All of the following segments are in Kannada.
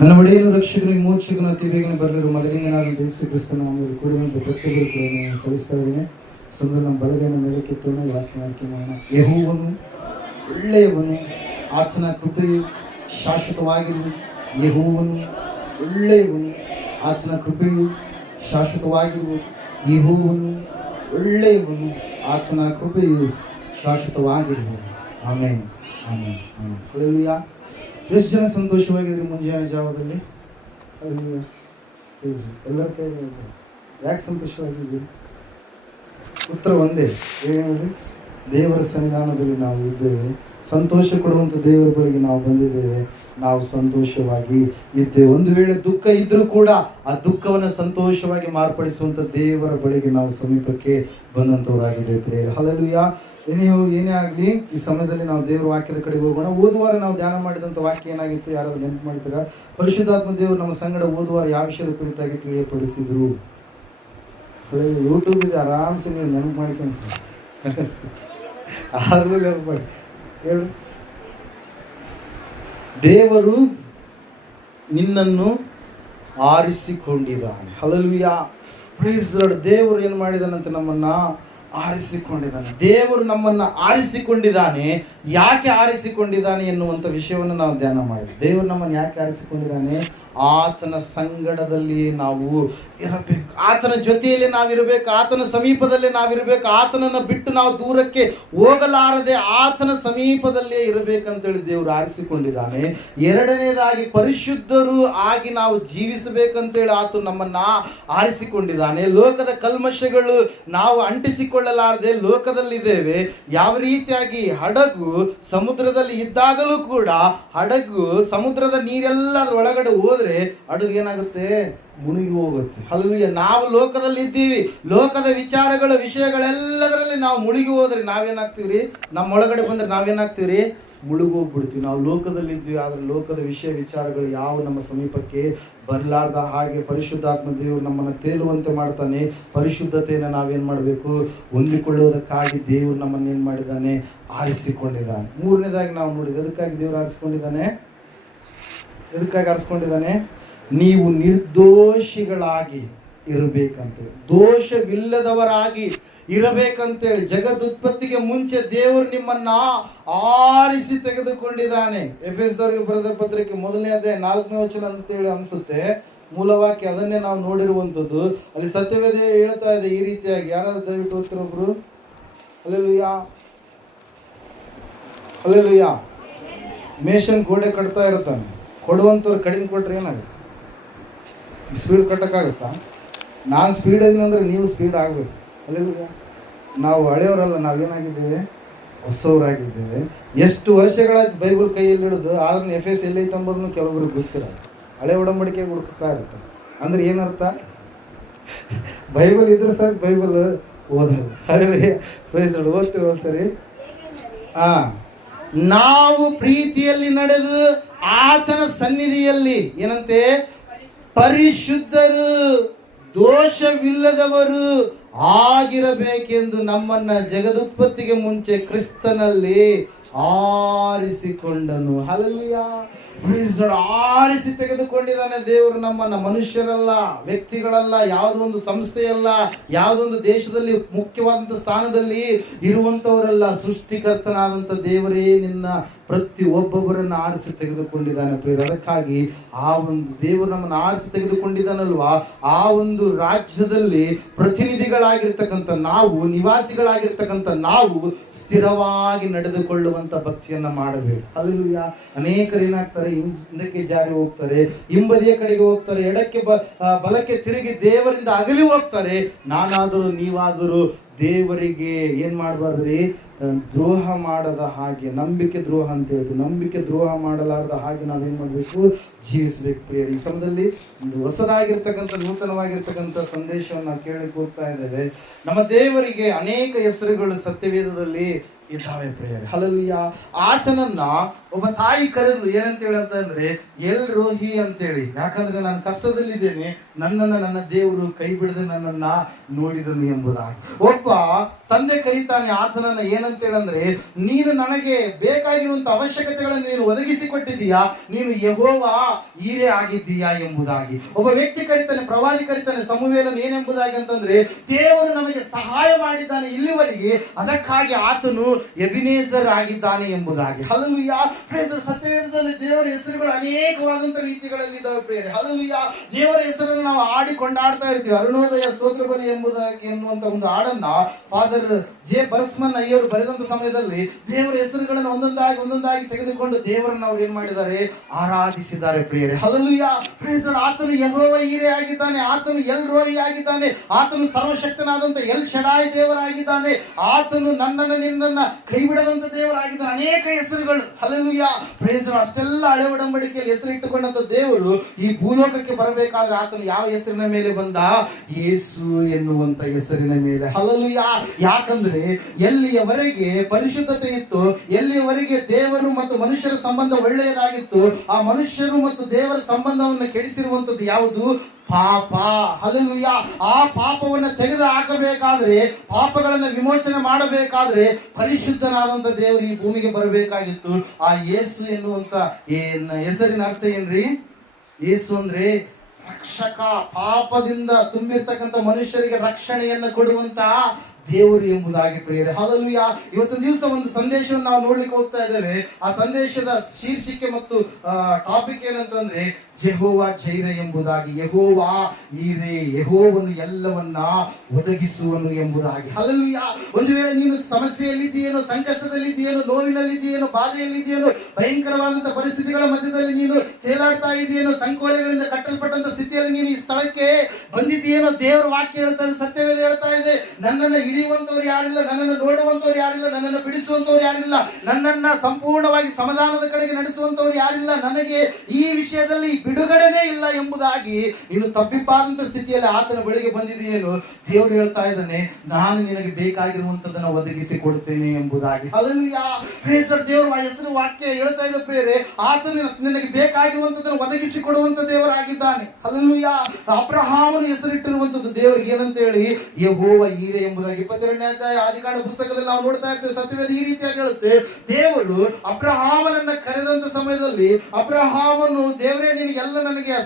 ನನ್ನ ಒಡೆಯನು ರಕ್ಷಕನು ವಿಮೋಚಕನು ಅತಿ ಬೇಗನೆ ಬರಲಿರುವ ಮೊದಲಿಗನಾದ ಯೇಸು ಕ್ರಿಸ್ತನ ನಾಮದಲ್ಲಿ ಕೂಡುವಂತೆ ಪ್ರತಿಯೊಬ್ಬರು ಸಲ್ಲಿಸ್ತಾ ಇದ್ದೇನೆ. ಸಮಯ ನಮ್ಮ ಬಲಗೈನ ಮೇಲೆ ಕಿತ್ತೋಣ. ವಾಕ್ಯ ಮಾಡೋಣ. ಯೆಹೋವನು ಒಳ್ಳೆಯವನು, ಆತನ ಕೃಪೆಯು ಶಾಶ್ವತವಾಗಿರುವುದು. ಯೆಹೋವನು ಒಳ್ಳೆಯವನು, ಆತನ ಕೃಪೆಯು ಶಾಶ್ವತವಾಗಿರುವುದು. ಯೆಹೋವನು ಒಳ್ಳೆಯವನು, ಆತನ ಕೃಪೆಯು ಶಾಶ್ವತವಾಗಿರುವುದು. Amen, amen, amen. ಹಲ್ಲೆಲೂಯಾ. ಎಷ್ಟು ಜನ ಸಂತೋಷವಾಗಿದ್ರಿ ಮುಂಜಾನೆ ಜಾವದಲ್ಲಿ? ಎಲ್ಲರ ಕೈ ಯಾಕೆ ಸಂತೋಷವಾಗಿದ್ದೀರಿ? ಉತ್ತರ ಒಂದೇ, ಏನು? ದೇವರ ಸನ್ನಿಧಾನದಲ್ಲಿ ನಾವು ಇದ್ದೇವೆ, ಸಂತೋಷ ಕೊಡುವಂಥ ದೇವರ ಬಳಿಗೆ ನಾವು ಬಂದಿದ್ದೇವೆ, ನಾವು ಸಂತೋಷವಾಗಿ ಇದ್ದೇವೆ. ಒಂದು ವೇಳೆ ದುಃಖ ಇದ್ರೂ ಕೂಡ ಆ ದುಃಖವನ್ನು ಸಂತೋಷವಾಗಿ ಮಾರ್ಪಡಿಸುವಂಥ ದೇವರ ಬಳಿಗೆ ನಾವು ಸಮೀಪಕ್ಕೆ ಬಂದಂಥವರಾಗಿದ್ದೇವೆ ಪ್ರಿಯರೇ. ಹಲ್ಲೆಲೂಯಾ. ಏನೇ ಆಗಲಿ, ಈ ಸಮಯದಲ್ಲಿ ನಾವು ದೇವರ ವಾಕ್ಯದ ಕಡೆಗೆ ಹೋಗೋಣ. ಓದುವಾರ ನಾವು ಧ್ಯಾನ ಮಾಡಿದಂಥ ವಾಕ್ಯ ಏನಾಗಿತ್ತು? ಯಾರಾದ್ರೂ ನೆನಪು ಮಾಡ್ತೀರಾ? ಪರಿಶುದ್ಧಾತ್ಮ ದೇವರು ನಮ್ಮ ಸಂಗಡ ಓದುವಾರ ಯಾವ ವಿಷಯದ ಕುರಿತಾಗಿ ತಿಳಿಯಪಡಿಸಿದ್ರು? ಯೂಟ್ಯೂಬ್ ಇದೆ, ಆರಾಮ್ಸೆ ನೀವು ನೆನಪು ಮಾಡ್ಕೊಂತ ಆದ್ರೂ ನೆನಪು ಮಾಡಿ ಹೇಳು. ದೇವರು ನಿನ್ನನ್ನು ಆರಿಸಿಕೊಂಡಿದ್ದಾನೆ. ಹಲ್ಲೆಲೂಯಾ. Praise the Lord. ದೇವರು ಏನು ಮಾಡಿದಾನಂತೆ? ನಮ್ಮನ್ನ ಆರಿಸಿಕೊಂಡಿದ್ದಾನೆ. ದೇವರು ನಮ್ಮನ್ನ ಆರಿಸಿಕೊಂಡಿದ್ದಾನೆ. ಯಾಕೆ ಆರಿಸಿಕೊಂಡಿದ್ದಾನೆ ಎನ್ನುವಂಥ ವಿಷಯವನ್ನು ನಾವು ಧ್ಯಾನ ಮಾಡಿದ್ವಿ. ದೇವರು ನಮ್ಮನ್ನು ಯಾಕೆ ಆರಿಸಿಕೊಂಡಿದ್ದಾನೆ? ಆತನ ಸಂಗಡದಲ್ಲಿ ನಾವು ಇರಬೇಕು, ಆತನ ಜೊತೆಯಲ್ಲಿ ನಾವಿರಬೇಕು, ಆತನ ಸಮೀಪದಲ್ಲಿ ನಾವಿರಬೇಕು. ಆತನನ್ನು ಬಿಟ್ಟು ನಾವು ದೂರಕ್ಕೆ ಹೋಗಲಾರದೆ ಆತನ ಸಮೀಪದಲ್ಲೇ ಇರಬೇಕಂತೇಳಿ ದೇವರು ಆರಿಸಿಕೊಂಡಿದ್ದಾನೆ. ಎರಡನೇದಾಗಿ ಪರಿಶುದ್ಧರು ಆಗಿ ನಾವು ಜೀವಿಸಬೇಕಂತೇಳಿ ಆತ ನಮ್ಮನ್ನ ಆರಿಸಿಕೊಂಡಿದ್ದಾನೆ. ಲೋಕದ ಕಲ್ಮಶಗಳು ನಾವು ಅಂಟಿಸಿಕೊಳ್ಳಲಾರದೆ ಲೋಕದಲ್ಲಿದ್ದೇವೆ. ಯಾವ ರೀತಿಯಾಗಿ ಹಡಗು ಸಮುದ್ರದಲ್ಲಿ ಇದ್ದಾಗಲೂ ಕೂಡ ಹಡಗು ಸಮುದ್ರದ ನೀರೆಲ್ಲ ಒಳಗಡೆ ಹೋದ್ರೆ ಹಡಗು ಏನಾಗುತ್ತೆ? ಮುಳುಗಿ ಹೋಗುತ್ತೆ. ಹಲ್ಲೆಲೂಯಾ. ನಾವು ಲೋಕದಲ್ಲಿ ಇದ್ದೀವಿ, ಲೋಕದ ವಿಷಯಗಳೆಲ್ಲದರಲ್ಲಿ ನಾವು ಮುಳುಗಿ ಹೋದ್ರೆ ನಾವೇನಾಗ್ತೀವ್ರಿ? ನಮ್ಮೊಳಗಡೆ ಬಂದ್ರೆ ನಾವೇನಾಗ್ತೀವ್ರಿ? ಮುಳುಗೋಗ್ಬಿಡ್ತೀವಿ. ನಾವು ಲೋಕದಲ್ಲಿ ಇದ್ದೀವಿ, ಆದ್ರೆ ಲೋಕದ ವಿಚಾರಗಳು ಯಾವ ನಮ್ಮ ಸಮೀಪಕ್ಕೆ ಬರಲಾರ್ದ ಹಾಗೆ ಪರಿಶುದ್ಧಾತ್ಮ ದೇವರು ನಮ್ಮನ್ನು ತೇಲುವಂತೆ ಮಾಡ್ತಾನೆ. ಪರಿಶುದ್ಧತೆಯನ್ನು ನಾವೇನು ಮಾಡಬೇಕು? ಹೊಂದಿಕೊಳ್ಳುವುದಕ್ಕಾಗಿ ದೇವರು ನಮ್ಮನ್ನು ಏನು ಮಾಡಿದ್ದಾನೆ? ಆರಿಸಿಕೊಂಡಿದ್ದಾನೆ. ಮೂರನೇದಾಗಿ ನಾವು ನೋಡಿದ ಅದಕ್ಕಾಗಿ ದೇವರು ಆರಿಸಿಕೊಂಡಿದ್ದಾನೆ. ಎದಕ್ಕಾಗಿ ಆರಿಸ್ಕೊಂಡಿದ್ದಾನೆ? ನೀವು ನಿರ್ದೋಷಿಗಳಾಗಿ ಇರಬೇಕಂತೇಳಿ, ದೋಷವಿಲ್ಲದವರಾಗಿ ಇರಬೇಕಂತೇಳಿ. ಜಗದುತ್ಪತ್ತಿಗೆ ಮುಂಚೆ ದೇವರು ನಿಮ್ಮನ್ನ ಆರಿಸಿ ತೆಗೆದುಕೊಂಡಿದ್ದಾನೆ. ಎಫೆಸದವರಿಗೆ ಬರೆದ ಪತ್ರಿಕೆ 1ನೇ ಅಧ್ಯಾಯ 4ನೇ ವಚನ ಅಂತೇಳಿ ಅನ್ಸುತ್ತೆ ಮೂಲವಾಕ್ಯ. ಅದನ್ನೇ ನಾವು ನೋಡಿರುವಂಥದ್ದು. ಅಲ್ಲಿ ಸತ್ಯವೇದ ಹೇಳ್ತಾ ಇದೆ ಈ ರೀತಿಯಾಗಿ. ಯಾರಾದ್ರೂ ದಯವಿಟ್ಟು ಓದ್ತಿರೊಬ್ರು? Hallelujah, hallelujah. ಮೇಷನ್ ಗೋಡೆ ಕಟ್ತಾ ಇರ್ತಾನೆ. ಕೊಡುವಂಥವ್ರು ಕಡಿಮೆ ಕೊಟ್ರೆ ಏನಾಗುತ್ತೆ? ಸ್ಪೀಡ್ ಕಟ್ಟಕ್ಕಾಗುತ್ತಾ? ನಾನು ಸ್ಪೀಡ್ ಅಂದ್ರೆ ನೀವು ಸ್ಪೀಡ್ ಆಗಬೇಕು. ಅಲ್ಲೆಲ್ಲ ನಾವು ಹಳೆಯವರಲ್ಲ, ನಾವೇನಾಗಿದ್ದೇವೆ? ಹೊಸವರಾಗಿದ್ದೇವೆ. ಎಷ್ಟು ವರ್ಷಗಳಾಯ್ತು ಬೈಬಲ್ ಕೈಯಲ್ಲಿ ಹಿಡಿದು, ಆದ್ರೆ ಎಫೆಸ್ ಎಲ್ಲೈತೆ ಅಂಬೋದನ್ನು ಕೆಲವೊಬ್ರಿಗೆ ಗೊತ್ತಿರಲ್ಲ. ಹಳೆ ಒಡಂಬಡಿಕೆ ಹುಡುಕ್ತಾ ಇರ್ತಾರೆ. ಅಂದ್ರೆ ಏನರ್ಥ? ಬೈಬಲ್ ಇದ್ರೆ ಸಾಕು, ಬೈಬಲ್ ಓದಲ್ಲ. ಹಾಗೆ ಪ್ರೈಸ್ ದಿ ಲಾರ್ಡ್. ಓದ್ತೀವಿ ಒಂದ್ಸರಿ. ನಾವು ಪ್ರೀತಿಯಲ್ಲಿ ನಡೆದು ಆತನ ಸನ್ನಿಧಿಯಲ್ಲಿ ಏನಂತೆ? ಪರಿಶುದ್ಧರು, ದೋಷವಿಲ್ಲದವರು ಆಗಿರಬೇಕೆಂದು ನಮ್ಮನ್ನ ಜಗದುತ್ಪತ್ತಿಗೆ ಮುಂಚೆ ಕ್ರಿಸ್ತನಲ್ಲಿ ಆರಿಸಿಕೊಂಡನು. ಹಲ್ಲೆಲೂಯಾ. ಆರಿಸಿ ತೆಗೆದುಕೊಂಡಿದ್ದಾನೆ ದೇವರು ನಮ್ಮನ್ನ. ಮನುಷ್ಯರಲ್ಲ, ವ್ಯಕ್ತಿಗಳಲ್ಲ, ಯಾವುದೊಂದು ಸಂಸ್ಥೆಯಲ್ಲ, ಯಾವುದೊಂದು ದೇಶದಲ್ಲಿ ಮುಖ್ಯವಾದಂಥ ಸ್ಥಾನದಲ್ಲಿ ಇರುವಂತವರಲ್ಲ. ಸೃಷ್ಟಿಕರ್ತನಾದಂಥ ದೇವರೇ ನಿನ್ನ ಪ್ರತಿ ಒಬ್ಬೊಬ್ಬರನ್ನು ಆರಿಸಿ ತೆಗೆದುಕೊಂಡಿದ್ದಾನೆ ಪ್ರಿಯರೇ. ಅದಕ್ಕಾಗಿ ಆ ಒಂದು ದೇವರು ನಮ್ಮನ್ನು ಆರಿಸಿ ತೆಗೆದುಕೊಂಡಿದ್ದಾನಲ್ವಾ, ಆ ಒಂದು ರಾಜ್ಯದಲ್ಲಿ ಪ್ರತಿನಿಧಿಗಳಾಗಿರ್ತಕ್ಕಂಥ ನಾವು, ನಿವಾಸಿಗಳಾಗಿರ್ತಕ್ಕಂಥ ನಾವು ಸ್ಥಿರವಾಗಿ ನಡೆದುಕೊಳ್ಳುವಂತ ಭಕ್ತಿಯನ್ನ ಮಾಡಬೇಕು. ಹಲ್ಲೆಲೂಯಾ. ಅನೇಕರು ಏನಾಗ್ತಾರೆ? ಹಿಂದಕ್ಕೆ ಜಾರಿ ಹೋಗ್ತಾರೆ, ಹಿಂಬದಿಯ ಕಡೆಗೆ ಹೋಗ್ತಾರೆ, ಎಡಕ್ಕೆ ಬಲಕ್ಕೆ ತಿರುಗಿ ದೇವರಿಂದ ಅಗಲಿ ಹೋಗ್ತಾರೆ. ನಾನಾದರೂ ನೀವಾದರೂ ದೇವರಿಗೆ ಏನ್ ಮಾಡಬಾರ್ದ್ರಿ? ದ್ರೋಹ ಮಾಡದ ಹಾಗೆ. ನಂಬಿಕೆ ದ್ರೋಹ ಅಂತ ಹೇಳ್ತೀವಿ. ನಂಬಿಕೆ ದ್ರೋಹ ಮಾಡಲಾರದ ಹಾಗೆ ನಾವೇನ್ ಮಾಡ್ಬೇಕು? ಜೀವಿಸ್ಬೇಕು ಪ್ರಿಯರೇ. ಈ ಸಮಯದಲ್ಲಿ ಒಂದು ಹೊಸದಾಗಿರ್ತಕ್ಕಂಥ, ನೂತನವಾಗಿರ್ತಕ್ಕಂಥ ಸಂದೇಶವನ್ನು ನಾವು ಕೇಳಲಿಕ್ಕೆ ಹೋಗ್ತಾ ಇದ್ದೇವೆ. ನಮ್ಮ ದೇವರಿಗೆ ಅನೇಕ ಹೆಸರುಗಳು ಸತ್ಯವೇದದಲ್ಲಿ ಇದ್ದಾವೆ ಪ್ರಿಯರೇ. ಹಲ್ಲೆಲೂಯಾ. ಆತನನ್ನ ಒಬ್ಬ ತಾಯಿ ಕರೆದು ಏನಂತ ಹೇಳಿ ಅಂತಂದ್ರೆ ಎಲ್ ರೋಹಿ ಅಂತೇಳಿ, ಯಾಕಂದ್ರೆ ನಾನು ಕಷ್ಟದಲ್ಲಿದ್ದೇನೆ, ನನ್ನನ್ನ ನನ್ನ ದೇವರು ಕೈ ಬಿಡದೆ ನನ್ನನ್ನ ನೋಡಿದನು ಎಂಬುದಾಗಿ. ಒಬ್ಬ ತಂದೆ ಕರೀತಾನೆ ಆತನನ್ನ ಏನಂತ ಹೇಳಂದ್ರೆ, ನೀನು ನನಗೆ ಬೇಕಾಗಿರುವಂತ ಅವಶ್ಯಕತೆಗಳನ್ನು ನೀನು ಒದಗಿಸಿಕೊಟ್ಟಿದೀಯಾ, ನೀನು ಯೆಹೋವ ಈರೇ ಆಗಿದ್ದೀಯಾ ಎಂಬುದಾಗಿ. ಒಬ್ಬ ವ್ಯಕ್ತಿ ಕರೀತಾನೆ, ಪ್ರವಾದಿ ಕರೀತಾನೆ ಸಮುವೇಲನು ಏನೆಂಬುದಾಗಿ ಅಂತಂದ್ರೆ, ದೇವರು ನಮಗೆ ಸಹಾಯ ಮಾಡಿದ್ದಾನೆ ಇಲ್ಲಿವರೆಗೆ, ಅದಕ್ಕಾಗಿ ಆತನು ಎಬಿನೇಜರ್ ಆಗಿದ್ದಾನೆ ಎಂಬುದಾಗಿ. ಹಲ್ಲೆಲೂಯಾ. ಸತ್ಯವೇದದಲ್ಲಿ ದೇವರ ಹೆಸರುಗಳು ಅನೇಕವಾದಂತ ರೀತಿಗಳಲ್ಲಿ ಇದ್ದಾವೆ ಪ್ರಿಯರೇ. ಹಲ್ಲೆಲೂಯಾ. ದೇವರ ಹೆಸರನ್ನು ನಾವು ಕೊಂಡಾಡ್ತಾ ಇರ್ತೀವಿ. ಅರುಣೋದಯ ಸ್ತೋತ್ರ ಬಲಿ ಎಂಬುದಾಗಿ ಎನ್ನುವಂತ ಒಂದು ಹಾಡನ್ನ ಫಾದರ್ ಜೆ ಬರ್ಕ್ಸ್ಮನ್ ಅಯ್ಯರು ಬರೆದಂತ ಸಮಯದಲ್ಲಿ ದೇವರ ಹೆಸರುಗಳನ್ನು ಒಂದೊಂದಾಗಿ ತೆಗೆದುಕೊಂಡು ದೇವರನ್ನು ಅವ್ರು ಏನ್ ಮಾಡಿದ್ದಾರೆ, ಆರಾಧಿಸಿದ್ದಾರೆ ಪ್ರಿಯರೇ. ಹಲ್ಲೆಲೂಯಾ. ಆತನು ಯೆಹೋವ ಈರೇ ಆಗಿದ್ದಾನೆ, ಆತನು ಎಲ್ ರೋಯಿ ಆಗಿದ್ದಾನೆ, ಆತನು ಸರ್ವಶಕ್ತನಾದಂತ ಎಲ್ ಶಡಾಯ್ ದೇವರಾಗಿದ್ದಾನೆ, ಆತನು ನನ್ನನ್ನು ನಿನ್ನನ್ನ ಕೈ ಬಿಡದಂತ ದೇವರಾಗಿದ್ದಾನೆ. ಅನೇಕ ಹೆಸರುಗಳು. ಹಲ್ಲೆಲೂಯಾ. ಅಷ್ಟೆಲ್ಲ ಹಳೆ ಒಡಂಬಡಿಕೆಯಲ್ಲಿ ಹೆಸರು ಇಟ್ಟುಕೊಂಡಂತ ದೇವರು ಈ ಭೂಲೋಕಕ್ಕೆ ಬರಬೇಕಾದ್ರೆ ಆತನು ಯಾವ ಹೆಸರಿನ ಮೇಲೆ ಬಂದ? ಯೇಸು ಎನ್ನುವಂತ ಹೆಸರಿನ ಮೇಲೆ. ಹಲ್ಲೆಲೂಯಾ. ಯಾಕಂದ್ರೆ ಎಲ್ಲಿಯವರೆಗೆ ಪರಿಶುದ್ಧತೆ ಇತ್ತು, ಎಲ್ಲಿಯವರೆಗೆ ದೇವರು ಮತ್ತು ಮನುಷ್ಯರ ಸಂಬಂಧ ಒಳ್ಳೆಯದಾಗಿತ್ತು, ಆ ಮನುಷ್ಯರು ಮತ್ತು ದೇವರ ಸಂಬಂಧವನ್ನು ಕೆಡಿಸಿರುವಂತದ್ದು ಯಾವುದು? ಪಾಪ. ಹಲ್ಲೆಲೂಯಾ. ಆ ಪಾಪವನ್ನು ತೆಗೆದು ಹಾಕಬೇಕಾದ್ರೆ, ಪಾಪಗಳನ್ನು ವಿಮೋಚನೆ ಮಾಡಬೇಕಾದ್ರೆ ಪರಿಶುದ್ಧನಾದಂತ ದೇವರು ಈ ಭೂಮಿಗೆ ಬರಬೇಕಾಗಿತ್ತು. ಆ ಯೇಸು ಎನ್ನುವಂತ ಹೆಸರಿನ ಅರ್ಥ ಏನ್ರಿ? ಯೇಸು ಅಂದ್ರೆ ರಕ್ಷಕ. ಪಾಪದಿಂದ ತುಂಬಿರ್ತಕ್ಕಂಥ ಮನುಷ್ಯರಿಗೆ ರಕ್ಷಣೆಯನ್ನು ಕೊಡುವಂತ ದೇವರು ಎಂಬುದಾಗಿ ಪ್ರಿಯರೇ. ಹಲ್ಲೆಲೂಯಾ. ಇವತ್ತಿನ ದಿವಸ ಒಂದು ಸಂದೇಶವನ್ನು ನಾವು ನೋಡ್ಲಿಕ್ಕೆ ಹೋಗ್ತಾ ಇದ್ದೇವೆ. ಆ ಸಂದೇಶದ ಶೀರ್ಷಿಕೆ ಮತ್ತು ಟಾಪಿಕ್ ಏನಂತಂದ್ರೆ ಜೆಹೋವ ಜೈರೆ ಎಂಬುದಾಗಿ. ಯೆಹೋವಾ ಈರೇ, ಯೆಹೋವನು ಎಲ್ಲವನ್ನ ಒದಗಿಸುವನು ಎಂಬುದಾಗಿ. ಹಲ್ಲೆಲೂಯಾ. ಒಂದು ವೇಳೆ ನೀನು ಸಮಸ್ಯೆಯಲ್ಲಿದ್ದೀಯೇನೋ, ಸಂಕಷ್ಟದಲ್ಲಿದ್ದೀಯೇನೋ, ನೋವಿನಲ್ಲಿದ್ದೀಯೇನೋ, ಬಾಧೆಯಲ್ಲಿದ್ದೀಯೇನೋ, ಭಯಂಕರವಾದಂತಹ ಪರಿಸ್ಥಿತಿಗಳ ಮಧ್ಯದಲ್ಲಿ ನೀನು ತೇಲಾಡ್ತಾ ಇದೆಯೇನೋ, ಸಂಕೋಲೆಗಳಿಂದ ಕಟ್ಟಲ್ಪಟ್ಟಂತ ಸ್ಥಿತಿಯಲ್ಲಿ ನೀನು ಈ ಸ್ಥಳಕ್ಕೆ ಬಂದಿದ್ದೀಯೇನೋ, ದೇವರ ವಾಕ್ಯ ಹೇಳ್ತಾ ಇದೆ, ಸತ್ಯವೇದ ಹೇಳ್ತಾ ಇದೆ, ನನ್ನನ್ನು ಹಿಡಿಯುವಂತವ್ರು ಯಾರಿಲ್ಲ, ನನ್ನನ್ನು ನೋಡುವಂತವ್ರು ಯಾರಿಲ್ಲ, ನನ್ನನ್ನು ಬಿಡಿಸುವಂತವ್ರು ಯಾರಿಲ್ಲ, ನನ್ನನ್ನ ಸಂಪೂರ್ಣವಾಗಿ ಸಮಾಧಾನದ ಕಡೆಗೆ ನಡೆಸುವಂತವ್ರು ಯಾರಿಲ್ಲ, ನನಗೆ ಈ ವಿಷಯದಲ್ಲಿ ಬಿಡುಗಡೆನೇ ಇಲ್ಲ ಎಂಬುದಾಗಿ ನೀನು ತಪ್ಪಿಬ್ಬಾದಂತ ಸ್ಥಿತಿಯಲ್ಲಿ ಆತನ ಬಳಿಗೆ ಬಂದಿದೆಯೇನು, ದೇವರು ಹೇಳ್ತಾ ಇದ್ದಾನೆ, ನಾನು ನಿನಗೆ ಬೇಕಾಗಿರುವಂತದನ್ನ ಒದಗಿಸಿ ಕೊಡ್ತೇನೆ ಎಂಬುದಾಗಿ. ಹಲ್ಲೆಲೂಯಾ. ದೇವರ ಹೆಸರು ವಾಕ್ಯ ಹೇಳ್ತಾ ಇದೆ ಪ್ರಿಯರೇ, ಆತನು ನಿನಗೆ ಬೇಕಾಗಿರುವಂತದನ್ನು ಒದಗಿಸಿ ಕೊಡುವಂತ ದೇವರಾಗಿದ್ದಾನೆ. ಹಲ್ಲೆಲೂಯಾ. ಅಬ್ರಹಾಮನ ಹೆಸರಿಟ್ಟಿರುವಂತದ್ದು ದೇವರಿಗೆ ಏನಂತ ಹೇಳಿ? ಯೆಹೋವ ಈರೇ ಎಂಬುದಾಗಿ. 22ನೇ ಅಧ್ಯಾಯ ಆದಿಕಾಂಡ ಪುಸ್ತಕದಲ್ಲಿ ನಾವು ನೋಡ್ತಾ ಇರ್ತೇವೆ. ಸತ್ಯವೇದ ಈ ರೀತಿಯಾಗಿ ಹೇಳುತ್ತೆ, ದೇವರು ಅಬ್ರಹಾಮನನ್ನ ಕರೆದಂತ ಸಮಯದಲ್ಲಿ ಅಬ್ರಹಾಮನು, ದೇವರೇ ನಿನಗೆಲ್ಲ ನನಗೆ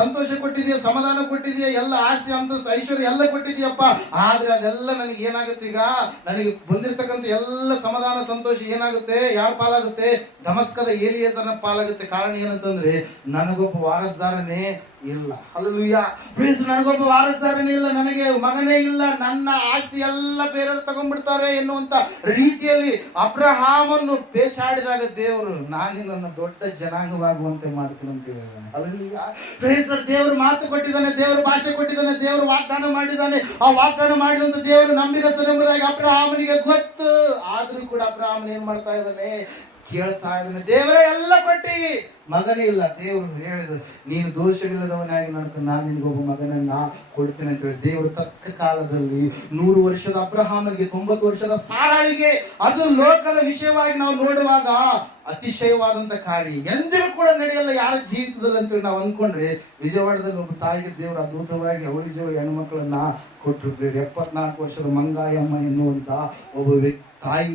ಸಂತೋಷ ಕೊಟ್ಟಿದೆಯಾ, ಸಮಾಧಾನ ಕೊಟ್ಟಿದೆಯಾ, ಎಲ್ಲ ಆಸ್ತಿ ಅಂತಸ್ತು ಐಶ್ವರ್ಯ ಎಲ್ಲ ಕೊಟ್ಟಿದೆಯಪ್ಪ, ಆದ್ರೆ ಅದೆಲ್ಲ ನನಗೆ ಏನಾಗುತ್ತೆ? ಈಗ ನನಗೆ ಬಂದಿರತಕ್ಕಂಥ ಎಲ್ಲ ಸಮಾಧಾನ ಸಂತೋಷ ಏನಾಗುತ್ತೆ? ಯಾರ ಪಾಲಾಗುತ್ತೆ? ದಮಸ್ಕದ ಎಲಿಯೇಜರನ ಪಾಲಾಗುತ್ತೆ. ಕಾರಣ ಏನಂತಂದ್ರೆ ನನಗೊಬ್ಬ ವಾರಸ್ದಾರನೇ ಇಲ್ಲ. ಹಲ್ಲೆಲೂಯಾ. ನನಗೊಬ್ಬ ವಾರಸ್ದಾರನೇ ಇಲ್ಲ, ನನಗೆ ಮಗನೇ ಇಲ್ಲ, ನನ್ನ ಆಸ್ತಿ ಎಲ್ಲ ಬೇರೆಯವರು ತಗೊಂಡ್ಬಿಡ್ತಾರೆ ಎನ್ನುವಂತ ರೀತಿಯಲ್ಲಿ ಅಬ್ರಹಾಮನ್ನು ಪೇಚಾಡಿದಾಗ ದೇವರು, ನಾನು ನನ್ನ ದೊಡ್ಡ ಜನಾಂಗವಾಗುವಂತೆ ಮಾಡ್ತೀನಿ ಅಂತ ಹೇಳಿದ್ದಾನೆ. ಹಲ್ಲೆಲೂಯಾ. ದೇವರು ಮಾತು ಕೊಟ್ಟಿದ್ದಾನೆ, ದೇವರು ಭಾಷೆ ಕೊಟ್ಟಿದ್ದಾನೆ, ದೇವರು ವಾಗ್ದಾನ ಮಾಡಿದ್ದಾನೆ. ಆ ವಾಗ್ದಾನ ಮಾಡಿದಂತ ದೇವರು ನಂಬಿಗಸ್ತನು ಎಂಬುದಾಗಿ ಅಬ್ರಹಾಮನಿಗೆ ಗೊತ್ತು. ಆದ್ರೂ ಕೂಡ ಅಬ್ರಹಾಮನ್ ಏನ್ ಮಾಡ್ತಾ ಇದ್ದಾನೆ? ಕೇಳ್ತಾ ಇದ್ದಾನೆ, ದೇವರೇ ಎಲ್ಲ ಕೊಟ್ಟಿ, ಮಗನೇ ಇಲ್ಲ. ದೇವರು ಹೇಳಿದ, ನೀನು ದೋಷವಿಲ್ಲದವನಾಗಿ ನಡ್ಕೊಂಡು ನಾನು ನಿನಗೊಬ್ಬ ಮಗನನ್ನ ಕೊಡ್ತೇನೆ ಅಂತ ಹೇಳಿ ದೇವರು ತಕ್ಕ ಕಾಲದಲ್ಲಿ 100 ವರ್ಷದ ಅಬ್ರಹಾಮನಿಗೆ 90 ವರ್ಷದ ಸಾರಾಳಿಗೆ, ಅದು ಲೋಕದ ವಿಷಯವಾಗಿ ನಾವು ನೋಡುವಾಗ ಅತಿಶಯವಾದಂತ ಕಾರ್ಯ ಎಂದಿಗೂ ಕೂಡ ನಡೆಯಲ್ಲ ಯಾರ ಜೀವಿತದಲ್ಲಿ ಅಂತೇಳಿ ನಾವು ಅನ್ಕೊಂಡ್ರೆ, ವಿಜಯವಾಡದಲ್ಲಿ ಒಬ್ಬ ತಾಯಿಗೆ ದೇವರು ಅದ್ಭುತವಾಗಿ ಅವಳಿ ಜೋಳಿ ಹೆಣ್ಮಕ್ಳನ್ನ ಕೊಟ್ಟರು. 74 ವರ್ಷದ ಮಂಗಾಯಮ್ಮ ಎನ್ನುವಂತ ಒಬ್ಬ ವ್ಯಕ್ತಿ ತಾಯಿ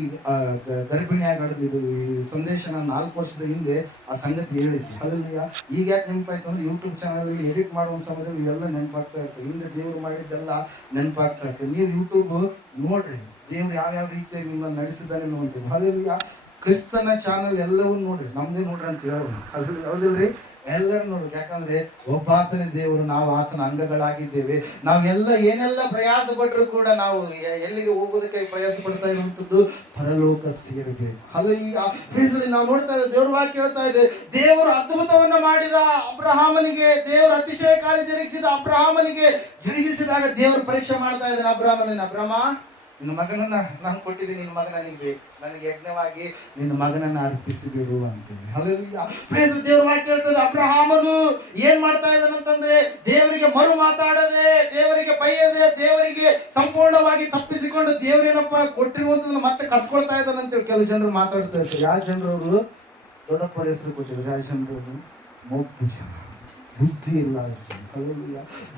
ಗರ್ಭಿಣಿಯಾಗಿ ನಡೆದಿದ್ದು. ಈ ಸಂದೇಶ ನಾನು 4 ವರ್ಷದ ಹಿಂದೆ ಆ ಸಂಗತಿ ಹೇಳಿದ್ದೆ. ಹಲ್ಲೆಲೂಯಾ. ಈಗ ಯಾಕೆ ನೆನಪಾಯ್ತು ಅಂದ್ರೆ ಯೂಟ್ಯೂಬ್ ಚಾನಲ್ ಎಡಿಟ್ ಮಾಡುವ ಸಮಯದಲ್ಲಿ ಇವೆಲ್ಲ ನೆನಪಾಗ್ತಾ ಇರ್ತದೆ. ಹಿಂದೆ ದೇವರು ಮಾಡಿದ್ದೆಲ್ಲ ನೆನಪಾಗ್ತಾ ಇರ್ತದೆ. ನೀವು ಯೂಟ್ಯೂಬ್ ನೋಡ್ರಿ, ದೇವ್ರು ಯಾವ್ಯಾವ ರೀತಿಯಾಗಿ ನಿಮ್ಮನ್ನು ನಡೆಸಿದ್ದಾನೆ ನೋಡ್ತೀವಿ. ಹಲ್ಲೆಲೂಯಾ. ಕ್ರಿಸ್ತನ ಚಾನಲ್ ಎಲ್ಲವನ್ನೂ ನೋಡ್ರಿ, ನಮ್ದೇ ನೋಡ್ರಿ ಅಂತ ಹೇಳೋದು. ಹೌದಿಲ್ರಿ? ಎಲ್ಲರೂ ನೋಡ್ಬೇಕು. ಯಾಕಂದ್ರೆ ಒಬ್ಬ ಆತನ ದೇವರು, ನಾವು ಆತನ ಅಂಗಗಳಾಗಿದ್ದೇವೆ. ನಾವೆಲ್ಲ ಏನೆಲ್ಲ ಪ್ರಯಾಸ ಪಟ್ಟರು ಕೂಡ ನಾವು ಎಲ್ಲಿಗೆ ಹೋಗೋದಕ್ಕೆ ಪ್ರಯಾಸ ಪಡ್ತಾ ಇರುವಂತದ್ದು ಪರಲೋಕ ಸೇರಬೇಕು. ಹಲ್ಲೆಲೂಯಾ. ನಾವು ನೋಡ್ತಾ ಇದ್ದೇವೆ, ದೇವ್ರ ವಾಕ್ಯ ಹೇಳ್ತಾ ಇದೆ, ದೇವರು ಅದ್ಭುತವನ್ನ ಮಾಡಿದ ಅಬ್ರಹಾಮನಿಗೆ, ದೇವರು ಅತಿಶಯ ಕಾರ್ಯ ಜರುಗಿಸಿದ ಅಬ್ರಹಾಮನಿಗೆ ಜರುಗಿಸಿದಾಗ ದೇವರು ಪರೀಕ್ಷೆ ಮಾಡ್ತಾ ಇದ್ದಾನೆ ಅಬ್ರಹಾಮನ. ಅಬ್ರಹಾಮ, ನಿನ್ನ ಮಗನನ್ನ ನಾನು ಕೊಟ್ಟಿದ್ದೀನಿ, ನಿನ್ನ ಮಗನ ನನಗೆ ಯಜ್ಞವಾಗಿ ನಿನ್ನ ಮಗನನ್ನ ಅರ್ಪಿಸಿಬಿಡು ಅಂತೇಳಿ. ಹಲ್ಲೆಲೂಯಾ. ದೇವರ ವಾಕ್ಯ ಹೇಳ್ತದೆ, ಅಬ್ರಹಾಮನು ಏನ್ ಮಾಡ್ತಾ ಇದ್ದಾನಂತಂದ್ರೆ ದೇವರಿಗೆ ಮರು ಮಾತಾಡದೆ, ದೇವರಿಗೆ ಬೈಯದೆ ದೇವರಿಗೆ ಸಂಪೂರ್ಣವಾಗಿ ತಪ್ಪಿಸಿಕೊಂಡು ದೇವರೇನಪ್ಪ ಕೊಟ್ಟಿರುವಂತದನ್ನ ಮತ್ತೆ ಕಸ್ಕೊಳ್ತಾ ಇದ್ದಾನೆ ಅಂತೇಳಿ ಕೆಲವು ಜನರು ಮಾತಾಡ್ತಾ ಇರ್ತಾರೆ. ಯಾವ ಜನರು ಅವರು? ದೊಡ್ಡಪ್ಪರ ಹೆಸರು ಕೊಟ್ಟಿದ್ರು. ಯಾವ ಜನರು? ಮೊಬ್ಬು ಜನ, ಬುದ್ಧಿ ಇಲ್ಲ.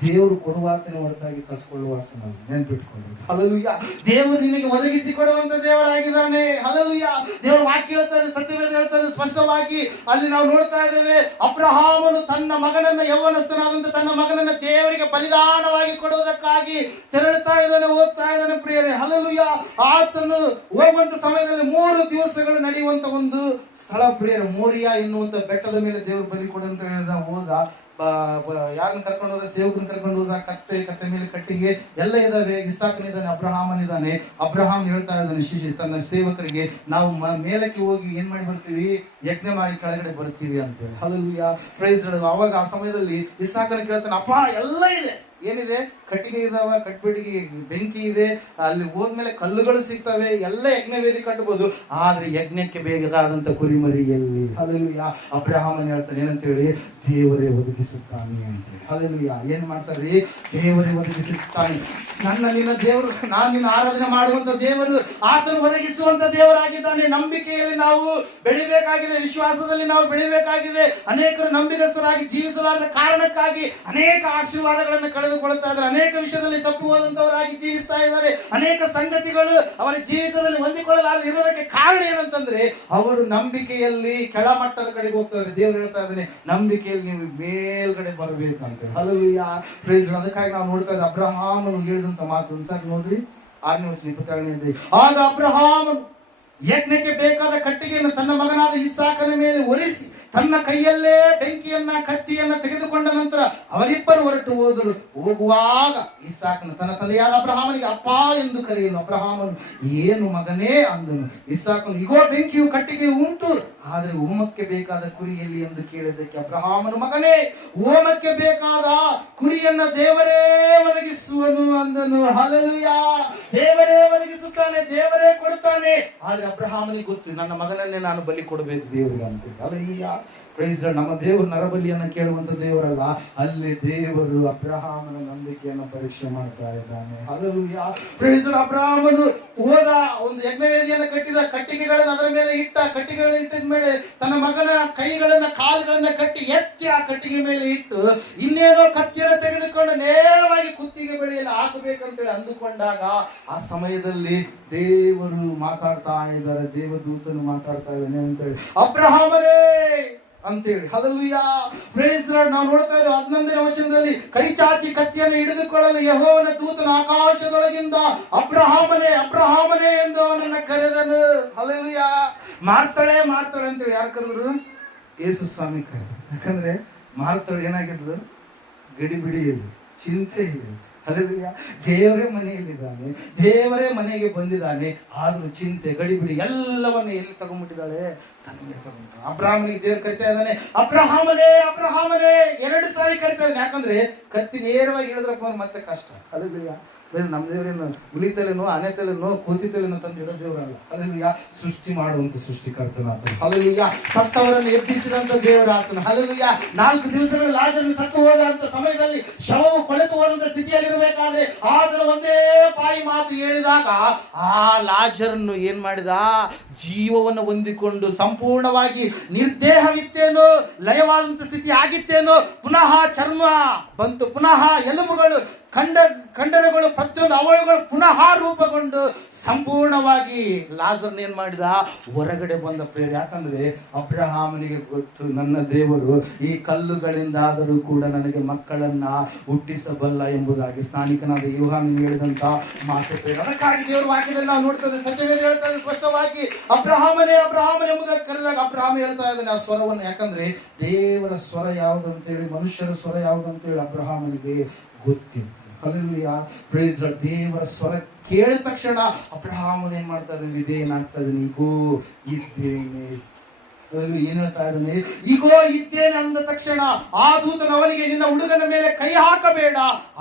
ದೇವರು ಕೊಡುವಾತನೇ ಹೊರತಾಗಿ ಕಸ್ಕೊಳ್ಳುವಾತನ ನೆನ್ಪಿಟ್ಕೊಂಡು. ಹಲ್ಲೆಲೂಯಾ. ದೇವರು ನಿನಗೆ ಒದಗಿಸಿ ಕೊಡುವಂತ ದೇವರಾಗಿದ್ದಾನೆ. ಹಲ್ಲೆಲೂಯಾ. ದೇವರು ವಾಕ್ಯ ಹೇಳ್ತಾರೆ, ಸತ್ಯವೇದ ಹೇಳ್ತಾರೆ ಸ್ಪಷ್ಟವಾಗಿ. ಅಲ್ಲಿ ನಾವು ನೋಡ್ತಾ ಇದ್ದೇವೆ, ಅಬ್ರಹಾಮನು ತನ್ನ ಮಗನನ್ನ, ಯೌವನಸ್ಥನಾದಂತ ತನ್ನ ಮಗನನ್ನ ದೇವರಿಗೆ ಬಲಿದಾನವಾಗಿ ಕೊಡುವುದಕ್ಕಾಗಿ ತೆರಳುತ್ತಾ ಇದ್ದಾನೆ, ಹೋಗ್ತಾ ಇದ್ದಾನೆ ಪ್ರಿಯರೇ. ಹಲ್ಲೆಲೂಯಾ. ಆತನು ಹೋಗುವಂತ ಸಮಯದಲ್ಲಿ 3 ದಿವಸಗಳು ನಡೆಯುವಂತ ಒಂದು ಸ್ಥಳ ಪ್ರಿಯರೇ. ಮೋರಿಯಾ ಎನ್ನುವಂತ ಬೆಟ್ಟದ ಮೇಲೆ ದೇವರು ಬಲಿ ಕೊಡು ಅಂತ ಹೇಳಿದ. ಹೋದ, ಯಾರನ್ನ ಕರ್ಕೊಂಡು ಹೋದ? ಸೇವಕನ ಕರ್ಕೊಂಡು ಹೋದ. ಕತ್ತೆ ಮೇಲೆ ಕಟ್ಟಿಗೆ ಎಲ್ಲ ಇದಾವೆ. ಇಸಾಕನಿದ್ದಾನೆ, ಅಬ್ರಹಾಮನಿದ್ದಾನೆ. ಅಬ್ರಹಾಮ್ ಹೇಳ್ತಾ ಇದ್ದಾನೆ ತನ್ನ ಸೇವಕರಿಗೆ, ನಾವು ಮೇಲಕ್ಕೆ ಹೋಗಿ ಏನ್ ಮಾಡಿ ಬರ್ತೀವಿ? ಯಜ್ಞ ಮಾಡಿ ಕೆಳಗಡೆ ಬರ್ತೀವಿ ಅಂತೇಳಿ. ಹಲ್ಲೆಲೂಯಾ. Praise Lord. ಅವಾಗ ಆ ಸಮಯದಲ್ಲಿ ಇಸಾಕನ ಕೇಳ್ತಾನೆ, ಅಪ್ಪ ಎಲ್ಲ ಇದೆ, ಏನಿದೆ? ಕಟ್ಟಿಗೆ ಇದಾವ, ಕಟ್ಬಿಟ್ಟಿಗೆ, ಬೆಂಕಿ ಇದೆ, ಅಲ್ಲಿ ಹೋದ್ಮೇಲೆ ಕಲ್ಲುಗಳು ಸಿಗ್ತವೆ, ಎಲ್ಲ ಯಜ್ಞ ವೇದಿ ಕಟ್ಟಬಹುದು, ಆದ್ರೆ ಯಜ್ಞಕ್ಕೆ ಬೇಕಾದಂತ ಕುರಿಮರಿ ಎಲ್ಲಿ? ಹಲ್ಲೆಲೂಯಾ. ಅಬ್ರಹಾಮನ್ ಹೇಳ್ತಾನೆ ಏನಂತೇಳಿ? ದೇವರೇ ಒದಗಿಸುತ್ತಾನೆ ಅಂತೇಳಿ. ಹಲ್ಲೆಲೂಯಾ. ಏನ್ ಮಾಡ್ತಾರ್ರಿ? ದೇವರೇ ಒದಗಿಸುತ್ತಾನೆ. ನಿನ್ನ ದೇವರು, ನಾನು ನಿನ್ನ ಆರಾಧನೆ ಮಾಡುವಂತ ದೇವರು, ಆತನು ಒದಗಿಸುವಂತ ದೇವರಾಗಿದ್ದಾನೆ. ನಂಬಿಕೆಯಲ್ಲಿ ನಾವು ಬೆಳಿಬೇಕಾಗಿದೆ, ವಿಶ್ವಾಸದಲ್ಲಿ ನಾವು ಬೆಳಿಬೇಕಾಗಿದೆ. ಅನೇಕರು ನಂಬಿಕಸ್ಥರಾಗಿ ಜೀವಿಸಲಾರದ ಕಾರಣಕ್ಕಾಗಿ ಅನೇಕ ಆಶೀರ್ವಾದಗಳನ್ನು ಕಳೆದುಕೊಳ್ಳುತ್ತಾ ಇದ್ದಾರೆ. ಅನೇಕ ವಿಷಯದಲ್ಲಿ ತಪ್ಪು ಹೋದಂತವರಾಗಿ ಜೀವಿಸ್ತಾ ಇದ್ದಾರೆ. ಅನೇಕ ಸಂಗತಿಗಳು ಅವರ ಜೀವಿತದಲ್ಲಿ ಹೊಂದಿಕೊಳ್ಳಲಾರದೆ ಇರೋದಕ್ಕೆ ಕಾರಣ ಏನಂತಂದ್ರೆ, ಅವರು ನಂಬಿಕೆಯಲ್ಲಿ ಕೆಳಮಟ್ಟದ ಕಡೆಗೆ ಹೋಗ್ತಾರೆ. ದೇವರು ಹೇಳ್ತಾ ಇದ್ದಾನೆ, ನಂಬಿಕೆಯಲ್ಲಿ ನೀವು ಮೇಲ್ಗಡೆ ಬರಬೇಕಂತ. ಹಲ್ಲೆಲೂಯಾ. ಪ್ರೈಸ್. ಅದಕ್ಕಾಗಿ ನಾವು ನೋಡ್ತಾ ಇದ್ದೇವೆ, ಅಬ್ರಹಾಮನು ಹೇಳಿದಂತ ಮಾತು ಒಂದ್ಸಾರಿ ನೋಡ್ರಿ, 6ನೇ ವಚನ 22ನೇ. ಆಗ ಅಬ್ರಹಾಮನು ಯಜ್ಞಕ್ಕೆ ಬೇಕಾದ ಕಟ್ಟಿಗೆಯನ್ನು ತನ್ನ ಮಗನಾದ ಇಸಾಕನ ಮೇಲೆ ಒರೆಸಿ ತನ್ನ ಕೈಯಲ್ಲೇ ಬೆಂಕಿಯನ್ನ, ಕತ್ತಿಯನ್ನ ತೆಗೆದುಕೊಂಡ ನಂತರ ಅವರಿಬ್ಬರು ಹೊರಟು ಹೋದರು. ಹೋಗುವಾಗ ಇಸಾಕನು ತನ್ನ ತಂದೆಯಾದ ಅಬ್ರಹಾಮನಿಗೆ ಅಪ್ಪ ಎಂದು ಕರೆಯಲು. ಅಬ್ರಹಾಮನು, ಏನು ಮಗನೇ ಅಂದನು. ಇಸಾಕನು, ಇಗೋ ಬೆಂಕಿಯು ಕಟ್ಟಿಗೆ ಉಂಟು, ಆದರೆ ಹೋಮಕ್ಕೆ ಬೇಕಾದ ಕುರಿಯಲ್ಲಿ ಎಂದು ಕೇಳಿದ್ದಕ್ಕೆ ಅಬ್ರಹಾಮನು, ಮಗನೇ, ಹೋಮಕ್ಕೆ ಬೇಕಾದ ಕುರಿಯನ್ನ ದೇವರೇ ಒದಗಿಸುವನು ಅಂದನು. ಹಲ್ಲೆಲೂಯಾ. ದೇವರೇ ಒದಗಿಸುತ್ತಾನೆ, ದೇವರೇ ಕೊಡುತ್ತಾನೆ. ಆದ್ರೆ ಅಬ್ರಹಾಮನಿಗೆ ಗೊತ್ತು, ನನ್ನ ಮಗನನ್ನೇ ನಾನು ಬಲಿ ಕೊಡಬೇಕು ದೇವರಿಗೆ ಅಂತ. ಹಲ್ಲೆಲೂಯಾ. Praise Lord. ನಮ್ಮ ದೇವರು ನರಬಲಿಯನ್ನು ಕೇಳುವಂತ ದೇವರಲ್ಲ, ಅಲ್ಲಿ ದೇವರು ಅಬ್ರಹಾಮನ ನಂಬಿಕೆಯನ್ನು ಪರೀಕ್ಷೆ ಮಾಡ್ತಾ ಇದ್ದಾನೆ. ಹಲ್ಲೆಲೂಯಾ. Praise Lord. ಅಬ್ರಹಾಮನು ಹೋದ, ಒಂದು ಯಜ್ಞವೇದಿಯನ್ನು ಕಟ್ಟಿದ, ಕಟ್ಟಿಗೆಗಳನ್ನು ಅದರ ಮೇಲೆ ಇಟ್ಟ. ಕಟ್ಟಿಗೆಗಳನ್ನು ಇಟ್ಟಿದ ಮೇಲೆ ತನ್ನ ಮಗನ ಕೈಗಳನ್ನ, ಕಾಲುಗಳನ್ನ ಕಟ್ಟಿ ಎತ್ತಿ ಆ ಕಟ್ಟಿಗೆ ಮೇಲೆ ಇಟ್ಟು, ಇನ್ನೇನೋ ಕತ್ತಿಯನ್ನು ತೆಗೆದುಕೊಂಡು ನೇರವಾಗಿ ಕುತ್ತಿಗೆ ಬಳಿಯಲ್ಲಿ ಹಾಕಬೇಕಂತೇಳಿ ಅಂದುಕೊಂಡಾಗ ಆ ಸಮಯದಲ್ಲಿ ದೇವರು ಮಾತಾಡ್ತಾ ಇದ್ದಾರೆ, ದೇವದೂತನು ಮಾತಾಡ್ತಾ ಇದ್ದಾನೆ ಅಂತೇಳಿ, ಅಬ್ರಹಾಮರೇ ಅಂತೇಳಿ. ಹಲ್ಲೆಲೂಯಾ. Praise Lord. ನಾವು ನೋಡ್ತಾ ಇದ್ದೇವೆ 11ನೇ ವಚನದಲ್ಲಿ, ಕೈ ಚಾಚಿ ಕತ್ತಿಯನ್ನು ಹಿಡಿದುಕೊಳ್ಳಲು ಯೆಹೋವನ ದೂತನು ಆಕಾಶದೊಳಗಿಂದ ಅಬ್ರಹಾಮನೇ, ಅಬ್ರಹಾಮನೇ ಎಂದು ಅವನನ್ನ ಕರೆದನು. ಹಲ್ಲೆಲೂಯಾ. ಮಾಡ್ತಾಳೆ ಅಂತೇಳಿ ಯಾರು ಕರೆದ್ರು? ಯೇಸು ಸ್ವಾಮಿ ಕರೆದ್ರು. ಯಾಕಂದ್ರೆ ಮಾರ್ತಾಳೆ ಏನಾಗಿದ್ರು? ಗಡಿಬಿಡಿ ಇದೆ, ಚಿಂತೆ ಇದೆ. ಹಲ್ಲೆಲೂಯಾ. ದೇವರೇ ಮನೆಯಲ್ಲಿದ್ದಾನೆ, ದೇವರೇ ಮನೆಗೆ ಬಂದಿದ್ದಾನೆ, ಆದ್ರೂ ಚಿಂತೆ, ಗಡಿಬಿಡಿ ಎಲ್ಲವನ್ನ ಎಲ್ಲಿ ತಗೊಂಡ್ಬಿಟ್ಟಿದ್ದಾಳೆ? ತನ್ನೇ ತಗೊಂಡು. ಅಬ್ರಹಾಮನಿಗೆ ದೇವರು ಕರಿತಾ ಇದ್ದಾನೆ, ಅಬ್ರಹಾಮನೇ, ಅಬ್ರಹಾಮನೇ 2 ಸಾರಿ ಕರಿತಾ ಇದ್ದಾನೆ. ಯಾಕಂದ್ರೆ ಕತ್ತಿ ನೇರವಾಗಿ ಇಳಿದ್ರಪ್ಪ ಮತ್ತೆ ಕಷ್ಟ. ಹಲ್ಲೆಲೂಯಾ. ನಮ್ಮ ದೇವರೇನು ಉಳಿತಲೇನೋ, ಅನೆತಲೇನೋ, ಕೂತಿತಲೇನೋ ತಂದು ಇಡೋ ದೇವರಲ್ಲ. ಹಲ್ಲೆಲೂಯಾ. ಸೃಷ್ಟಿ ಮಾಡುವಂತ ಸೃಷ್ಟಿಕರ್ತನಾತನು. ಹಲ್ಲೆಲೂಯಾ. ಸತ್ತವರನ್ನು ಎಬ್ಬಿಸಿದಂತ ದೇವರಾತನು. ಹಲ್ಲೆಲೂಯಾ. 4 ದಿವಸಗಳ ಲಾಜರನು ಸತ್ತು ಹೋದಂತ ಸಮಯದಲ್ಲಿ ಶವವು ಕೊಳೆತು ಹೋದಂತ ಸ್ಥಿತಿಯಲ್ಲಿರಬೇಕಾದ್ರೆ ಆತನ ಒಂದೇ ಬಾಯಿ ಮಾತು ಹೇಳಿದಾಗ ಆ ಲಾಜರನ್ನು ಏನ್ ಮಾಡಿದ? ಜೀವವನ್ನು ಹೊಂದಿಕೊಂಡು ಸಂಪೂರ್ಣವಾಗಿ ನಿರ್ದೇಹವಿತ್ತೇನೋ, ಲಯವಾದಂತ ಸ್ಥಿತಿ ಆಗಿತ್ತೇನೋ, ಪುನಃ ಚರ್ಮ ಬಂತು, ಪುನಃ ಎಲುಬುಗಳು, ಕಂಡರಗಳು, ಪ್ರತಿಯೊಂದು ಅವಯವಗಳು ಪುನಃ ರೂಪುಗೊಂಡು ಸಂಪೂರ್ಣವಾಗಿ ಲಾಜರ್ನ ಏನ್ ಮಾಡಿದ? ಹೊರಗಡೆ ಬಂದ ಪ್ರೇರ. ಯಾಕಂದ್ರೆ ಅಬ್ರಹಾಮನಿಗೆ ಗೊತ್ತು, ನನ್ನ ದೇವರು ಈ ಕಲ್ಲುಗಳಿಂದಾದರೂ ಕೂಡ ನನಗೆ ಮಕ್ಕಳನ್ನ ಹುಟ್ಟಿಸಬಲ್ಲ ಎಂಬುದಾಗಿ ಸ್ನಾನಿಕನಾದ ಯೋಹಾನನು ಹೇಳಿದಂತ ಮಾತು ಪ್ರೇರ. ಅದಕ್ಕಾಗಿ ದೇವರು ವಾಕ್ಯದಲ್ಲಿ ನಾವು ನೋಡ್ತೇವೆ, ಸತ್ಯವೇದ ಹೇಳ್ತಾ ಇದೆ ಸ್ಪಷ್ಟವಾಗಿ, ಅಬ್ರಹಾಮನೇ, ಅಬ್ರಹಾಮನೇ ಎಂಬುದಾಗಿ ಕರೆದಾಗ ಅಬ್ರಹಾಮ ಹೇಳ್ತಾ ಇದ್ದಾನೆ ಆ ಸ್ವರವನ್ನು. ಯಾಕಂದ್ರೆ ದೇವರ ಸ್ವರ ಯಾವುದಂತೇಳಿ, ಮನುಷ್ಯರ ಸ್ವರ ಯಾವುದಂತೇಳಿ ಅಬ್ರಹಾಮನಿಗೆ ಗೊತ್ತಿತ್ತು. ಹಲ್ಲೆಲೂಯಾ. Praise Lord. ದೇವರ ಸ್ವರ ಕೇಳಿದ ತಕ್ಷಣ ಅಬ್ರಹಾಮನು ಏನ್ ಮಾಡ್ತಾ ಇದ್ದಾನೆ? ವಿಧೇಯನಾಗ್ತಾ ಇದ್ದಾನೆ. ಈಗೋ ಇದ್ದೇನೆ. ಏನ್ ಹೇಳ್ತಾ ಇದ್ದಾನೆ? ಈಗೋ ಇದ್ದೇನೆ ಅಂದ ತಕ್ಷಣ ಆ ದೂತನು ಅವನಿಗೆ, ನಿನ್ನ ಹುಡುಗನ ಮೇಲೆ ಕೈ ಹಾಕಬೇಡ,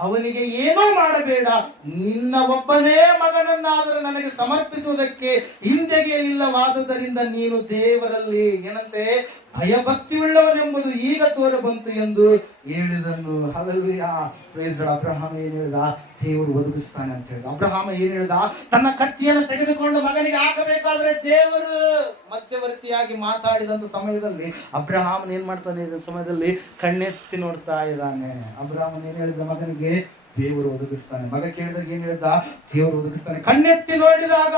ಅವನಿಗೆ ಏನೂ ಮಾಡಬೇಡ, ನಿನ್ನ ಒಬ್ಬನೇ ಮಗನನ್ನಾದರೂ ನನಗೆ ಸಮರ್ಪಿಸುವುದಕ್ಕೆ ಹಿಂದೆಗೆಯಲಿಲ್ಲವಾದುದರಿಂದ ನೀನು ದೇವರಲ್ಲಿ ಏನಂತೆ ಭಯಭಕ್ತಿ ಉಳ್ಳವನೆಂಬುದು ಈಗ ತೋರ ಬಂತು ಎಂದು ಹೇಳಿದನು. Hallelujah, praise lord. ಅಬ್ರಹಾಮ ಏನ್ ಹೇಳ್ದ? ದೇವರು ಒದಗಿಸ್ತಾನೆ ಅಂತ ಹೇಳ್ದ. ಅಬ್ರಹಾಮ ಏನ್ ಹೇಳ್ದ? ತನ್ನ ಕತ್ತಿಯನ್ನು ತೆಗೆದುಕೊಂಡು ಮಗನಿಗೆ ಹಾಕಬೇಕಾದ್ರೆ ದೇವರು ಮಧ್ಯವರ್ತಿಯಾಗಿ ಮಾತಾಡಿದಂತ ಸಮಯದಲ್ಲಿ ಅಬ್ರಹಾಮನ್ ಏನ್ ಮಾಡ್ತಾನೆ? ಈ ಸಮಯದಲ್ಲಿ ಕಣ್ಣೆತ್ತಿ ನೋಡ್ತಾ ಇದ್ದಾನೆ. ಅಬ್ರಹಾಮನ್ ಏನ್ ಹೇಳಿದ? ಮಗನಿಗೆ ದೇವರು ಒದಗಿಸ್ತಾನೆ. ಮಗ ಕೇಳಿದಾಗ ಏನ್ ಹೇಳ್ದ? ದೇವರು ಒದಗಿಸ್ತಾನೆ. ಕಣ್ಣೆತ್ತಿ ನೋಡಿದಾಗ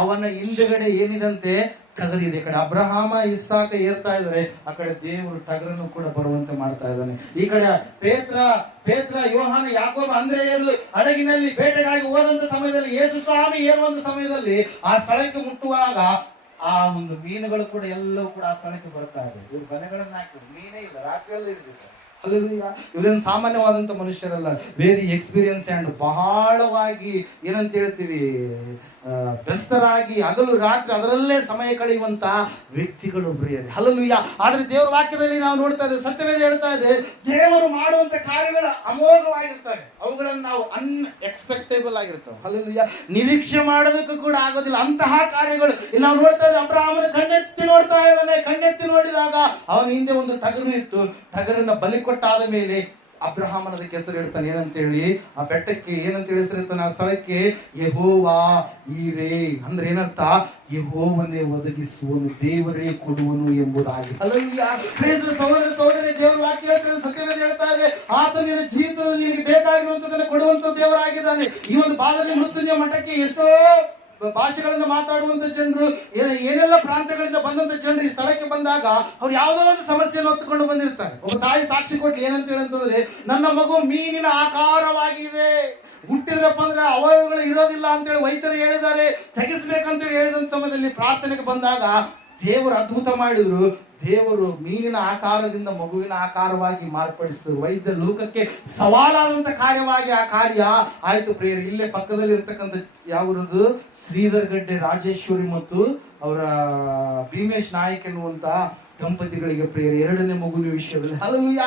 ಅವನ ಹಿಂದುಗಡೆ ಏನಿದಂತೆ? ಟಗರಿದೆ. ಈ ಕಡೆ ಅಬ್ರಹಾಮ ಇಸ್ಸಾಕ ಏರ್ತಾ ಇದ್ದಾರೆ, ಆ ಕಡೆ ದೇವರು ಟಗರನ್ನು ಕೂಡ ಬರುವಂತೆ ಮಾಡ್ತಾ ಇದ್ದಾನೆ. ಈ ಕಡೆ ಪೇತ್ರ ಯೋಹಾನ ಯಾಕೋಬ ಅಂದ್ರೆಯರು ಹಡಗಿನಲ್ಲಿ ಬೇಟೆಗಾಗಿ ಹೋದಂತ ಸಮಯದಲ್ಲಿ ಯೇಸು ಸ್ವಾಮಿ ಏರುವಂತ ಸಮಯದಲ್ಲಿ ಆ ಸ್ಥಳಕ್ಕೆ ಮುಟ್ಟುವಾಗ ಆ ಒಂದು ಮೀನುಗಳು ಕೂಡ ಎಲ್ಲವೂ ಕೂಡ ಆ ಸ್ಥಳಕ್ಕೆ ಬರ್ತಾ ಇದೆ. ಇವ್ರು ಬಲೆಗಳನ್ನ ಹಾಕಿದ್ರು, ಮೀನೇ ಇಲ್ಲ, ರಾತ್ರಿಯಲ್ಲೂ ಹಿಡಿದಿದ್ದಾರೆ. ಇವರೇನು ಸಾಮಾನ್ಯವಾದಂತ ಮನುಷ್ಯರಲ್ಲ, ವೆರಿ ಎಕ್ಸ್ಪೀರಿಯನ್ಸ್ ಅಂಡ್ ಬಹಳವಾಗಿ ಏನಂತ ಹೇಳ್ತೀವಿ, ಬೆಸ್ತರಾಗಿ ಹಗಲು ರಾತ್ರಿ ಅದರಲ್ಲೇ ಸಮಯ ಕಳೆಯುವಂತ ವ್ಯಕ್ತಿಗಳು ಪ್ರಿಯರೇ. ಹಲ್ಲೆಲೂಯಾ. ಆದ್ರೆ ದೇವರ ವಾಕ್ಯದಲ್ಲಿ ನಾವು ನೋಡ್ತಾ ಇದ್ದೇವೆ, ಸತ್ಯವೇದ ಹೇಳ್ತಾ ಇದೆ, ದೇವರು ಮಾಡುವಂತ ಕಾರ್ಯಗಳು ಅಮೋಘವಾಗಿರ್ತವೆ. ಅವುಗಳನ್ನು ನಾವು ಅನ್ಎಕ್ಸ್ಪೆಕ್ಟೇಬಲ್ ಆಗಿರ್ತವೆ. ಹಲ್ಲೆಲೂಯಾ. ನಿರೀಕ್ಷೆ ಮಾಡೋದಕ್ಕೂ ಕೂಡ ಆಗೋದಿಲ್ಲ ಅಂತಹ ಕಾರ್ಯಗಳು ಇಲ್ಲಿ ನಾವು ನೋಡ್ತಾ ಇದ್ದೇವೆ. ಅಬ್ರಹಾಮನ ಕಣ್ಣೆತ್ತಿ ನೋಡ್ತಾ ಇದ್ದಾನೆ. ಕಣ್ಣೆತ್ತಿ ನೋಡಿದಾಗ ಅವನ ಹಿಂದೆ ಒಂದು ಟಗರು ಇತ್ತು. ಟಗರನ್ನ ಬಲಿ ಕೊಟ್ಟಾದ ಮೇಲೆ ಅಬ್ರಹಾಮನ ಅದಕ್ಕೆ ಹೆಸರು ಹೇಳ್ತಾನೆ. ಏನಂತ ಹೇಳಿ? ಆ ಬೆಟ್ಟಕ್ಕೆ ಏನಂತ ಹೇಳಿ ಹೆಸರು ಇರ್ತಾನೆ? ಆ ಸ್ಥಳಕ್ಕೆ ಯೆಹೋವಾ ಈರೇ ಅಂದ್ರೆ ಏನರ್ಥ? ಯೆಹೋವನೇ ಒದಗಿಸುವನು, ದೇವರೇ ಕೊಡುವನು ಎಂಬುದಾಗಿ. ಹಲ್ಲೆಲೂಯಾ. ಸಹೋದರಿ, ದೇವರ ವಾಕ್ಯ ಹೇಳ್ತದೆ, ಸತ್ಯವೇದ ಹೇಳ್ತಾ ಇದೆ, ಆತ ನಿನ್ನ ಜೀವಿತದಲ್ಲಿ ನಿನಗೆ ಬೇಕಾಗಿರುವಂತದನ್ನು ಕೊಡುವಂತ ದೇವರಾಗಿದ್ದಾನೆ. ಈ ಒಂದು ಬಾಧನೆ ಮೃತ್ಯುಂಜಯ ಮಠಕ್ಕೆ ಎಷ್ಟೋ ಭಾಷೆಗಳನ್ನು ಮಾತಾಡುವಂತ ಜನರು, ಏನೆಲ್ಲ ಪ್ರಾಂತ್ಯಗಳಿಂದ ಬಂದಂತ ಜನರು ಈ ಸ್ಥಳಕ್ಕೆ ಬಂದಾಗ ಅವ್ರು ಯಾವುದೋ ಒಂದು ಸಮಸ್ಯೆಯನ್ನು ಹೊತ್ತುಕೊಂಡು ಬಂದಿರ್ತಾರೆ. ಒಬ್ಬ ತಾಯಿ ಸಾಕ್ಷಿ ಕೊಟ್ಟು ಏನಂತ ಹೇಳಂತಂದ್ರೆ, ನನ್ನ ಮಗು ಮೀನಿನ ಆಕಾರವಾಗಿದೆ, ಹುಟ್ಟಿದ್ರಪ್ಪ ಅಂದ್ರೆ ಅವಯವಗಳು ಇರೋದಿಲ್ಲ ಅಂತೇಳಿ ವೈದ್ಯರು ಹೇಳಿದ್ದಾರೆ, ತೆಗೆಸ್ಬೇಕಂತೇಳಿ ಹೇಳಿದಂತ ಸಮಯದಲ್ಲಿ ಪ್ರಾರ್ಥನೆಗೆ ಬಂದಾಗ ದೇವರು ಅದ್ಭುತ ಮಾಡಿದ್ರು. ದೇವರು ಮೀನಿನ ಆಕಾರದಿಂದ ಮಗುವಿನ ಆಕಾರವಾಗಿ ಮಾರ್ಪಡಿಸಿದ್ರು. ವೈದ್ಯ ಲೋಕಕ್ಕೆ ಸವಾಲಾದಂತ ಕಾರ್ಯವಾಗಿ ಆ ಕಾರ್ಯ ಆಯ್ತು ಪ್ರಿಯರೇ. ಇಲ್ಲೇ ಪಕ್ಕದಲ್ಲಿ ಇರ್ತಕ್ಕಂಥ ಯಾವ್ದು ಶ್ರೀಧರ್ ಗಡ್ಡೆ ರಾಜೇಶ್ವರಿ ಮತ್ತು ಅವರ ಭೀಮೇಶ್ ನಾಯಕ್ ಎನ್ನುವಂತ ದಂಪತಿಗಳಿಗೆ ಪ್ರಿಯರೇ ಎರಡನೇ ಮಗುವಿನ ವಿಷಯದಲ್ಲಿ ಹಲ್ಲೆಲೂಯಾ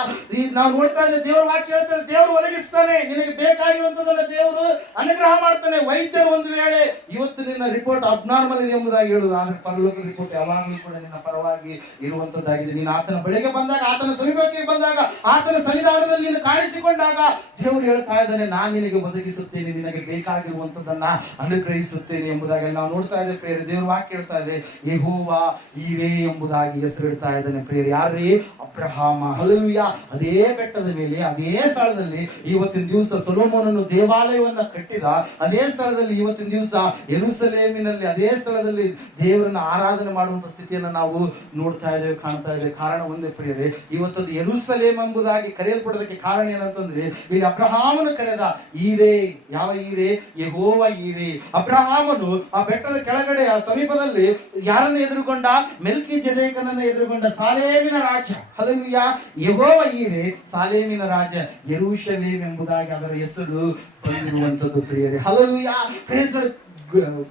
ನಾವು ನೋಡ್ತಾ ಇದ್ದೇವೆ. ದೇವರ ವಾಕ್ಯ ಹೇಳ್ತಾರೆ, ದೇವರು ಒದಗಿಸ್ತಾನೆ, ನಿನಗೆ ಬೇಕಾಗಿರುವಂತದನ್ನ ದೇವರು ಅನುಗ್ರಹ ಮಾಡ್ತಾನೆ. ವೈದ್ಯರು ಒಂದು ವೇಳೆ ಇವತ್ತು ನಿನ್ನ ರಿಪೋರ್ಟ್ ಅಬ್ನಾರ್ಮಲ್ ಇದೆ ಎಂಬುದಾಗಿ ಹೇಳುದು, ಆದ್ರೆ ಪರಲೋಕ ರಿಪೋರ್ಟ್ ಯಾವಾಗಲೂ ಕೂಡ ನಿನ್ನ ಪರವಾಗಿ ಇರುವಂತದ್ದಾಗಿದೆ. ನೀನು ಆತನ ಬಳಿಗೆ ಬಂದಾಗ, ಆತನ ಸಮೀಪಕ್ಕೆ ಬಂದಾಗ, ಆತನ ಸನ್ನಿಧಾನದಲ್ಲಿ ನೀನು ಕಾಣಿಸಿಕೊಂಡಾಗ ದೇವರು ಹೇಳ್ತಾ ಇದ್ದಾನೆ, ನಾನು ನಿನಗೆ ಒದಗಿಸುತ್ತೇನೆ, ನಿನಗೆ ಬೇಕಾಗಿರುವಂತದನ್ನ ಅನುಗ್ರಹಿಸುತ್ತೇನೆ ಎಂಬುದಾಗಿ ನಾವು ನೋಡ್ತಾ ಇದ್ದೇವೆ ಪ್ರಿಯರೇ. ದೇವರ ವಾಕ್ಯ ಹೇಳ್ತಾ ಇದೆ, ಯೆಹೋವಾ ಈರೇ ಎಂಬುದಾಗಿ ಹೆಸರು ಇಡ್ತಾ ಇದ್ದಾನೆ ಪ್ರಿಯರೇ. ಯಾರೇ? ಅಬ್ರಹಾಮ. ಹಲ್ಲೆಲೂಯಾ. ಅದೇ ಬೆಟ್ಟದ ಮೇಲೆ, ಅದೇ ಸ್ಥಳದಲ್ಲಿ ಇವತ್ತಿನ ದಿವಸ ಸೊಲೊಮೋನನು ದೇವಾಲಯವನ್ನ ಕಟ್ಟಿದ ಅದೇ ಸ್ಥಳದಲ್ಲಿ ಇವತ್ತಿನ ದಿವಸ ಯೆರೂಸಲೇಮಿನಲ್ಲಿ ಅದೇ ಸ್ಥಳದಲ್ಲಿ ದೇವರನ್ನ ಆರಾಧನೆ ಮಾಡುವಂತ ಸ್ಥಿತಿಯನ್ನ ನಾವು ನೋಡ್ತಾ ಇದ್ದೇವೆ, ಕಾಣ್ತಾ ಇದ್ದೇವೆ. ಕಾರಣ ಒಂದೇ ಪ್ರಿಯರೇ, ಇವತ್ತದು ಯೆರೂಸಲೇಮ್ ಎಂಬುದಾಗಿ ಕರೆಯಲ್ಪಡೋದಕ್ಕೆ ಕಾರಣ ಏನಂತಂದ್ರೆ, ಇಲ್ಲಿ ಅಬ್ರಹಾಮನು ಕರೆದ ಈರೇ. ಯಾವ ಈರೇ? ಯೆಹೋವ ಈರೇ. ಅಬ್ರಹಾಮನು ಆ ಬೆಟ್ಟದ ಕೆಳಗಡೆ ಆ ಸಮೀಪದಲ್ಲಿ ಯಾರನ್ನು ಎದುರುಗೊಂಡ? ಮೆಲ್ಕಿಜೆದೇಕನನ್ನ ಎದುರುಗೊಂಡ ಸಾಲೇಮಿನ ರಾಜ. ಹಲ್ಲೆಲೂಯಾ. ಯೆಹೋವ ಈರೇ, ಸಾಲೇಮಿನ ರಾಜ, ಯೆರೂಶಲೇಮ್ ಎಂಬುದಾಗಿ ಅದರ ಹೆಸರು ಬಂದಿರುವಂತದ್ದು ಪ್ರಿಯರೇ. ಹಲ್ಲೆಲೂಯಾ.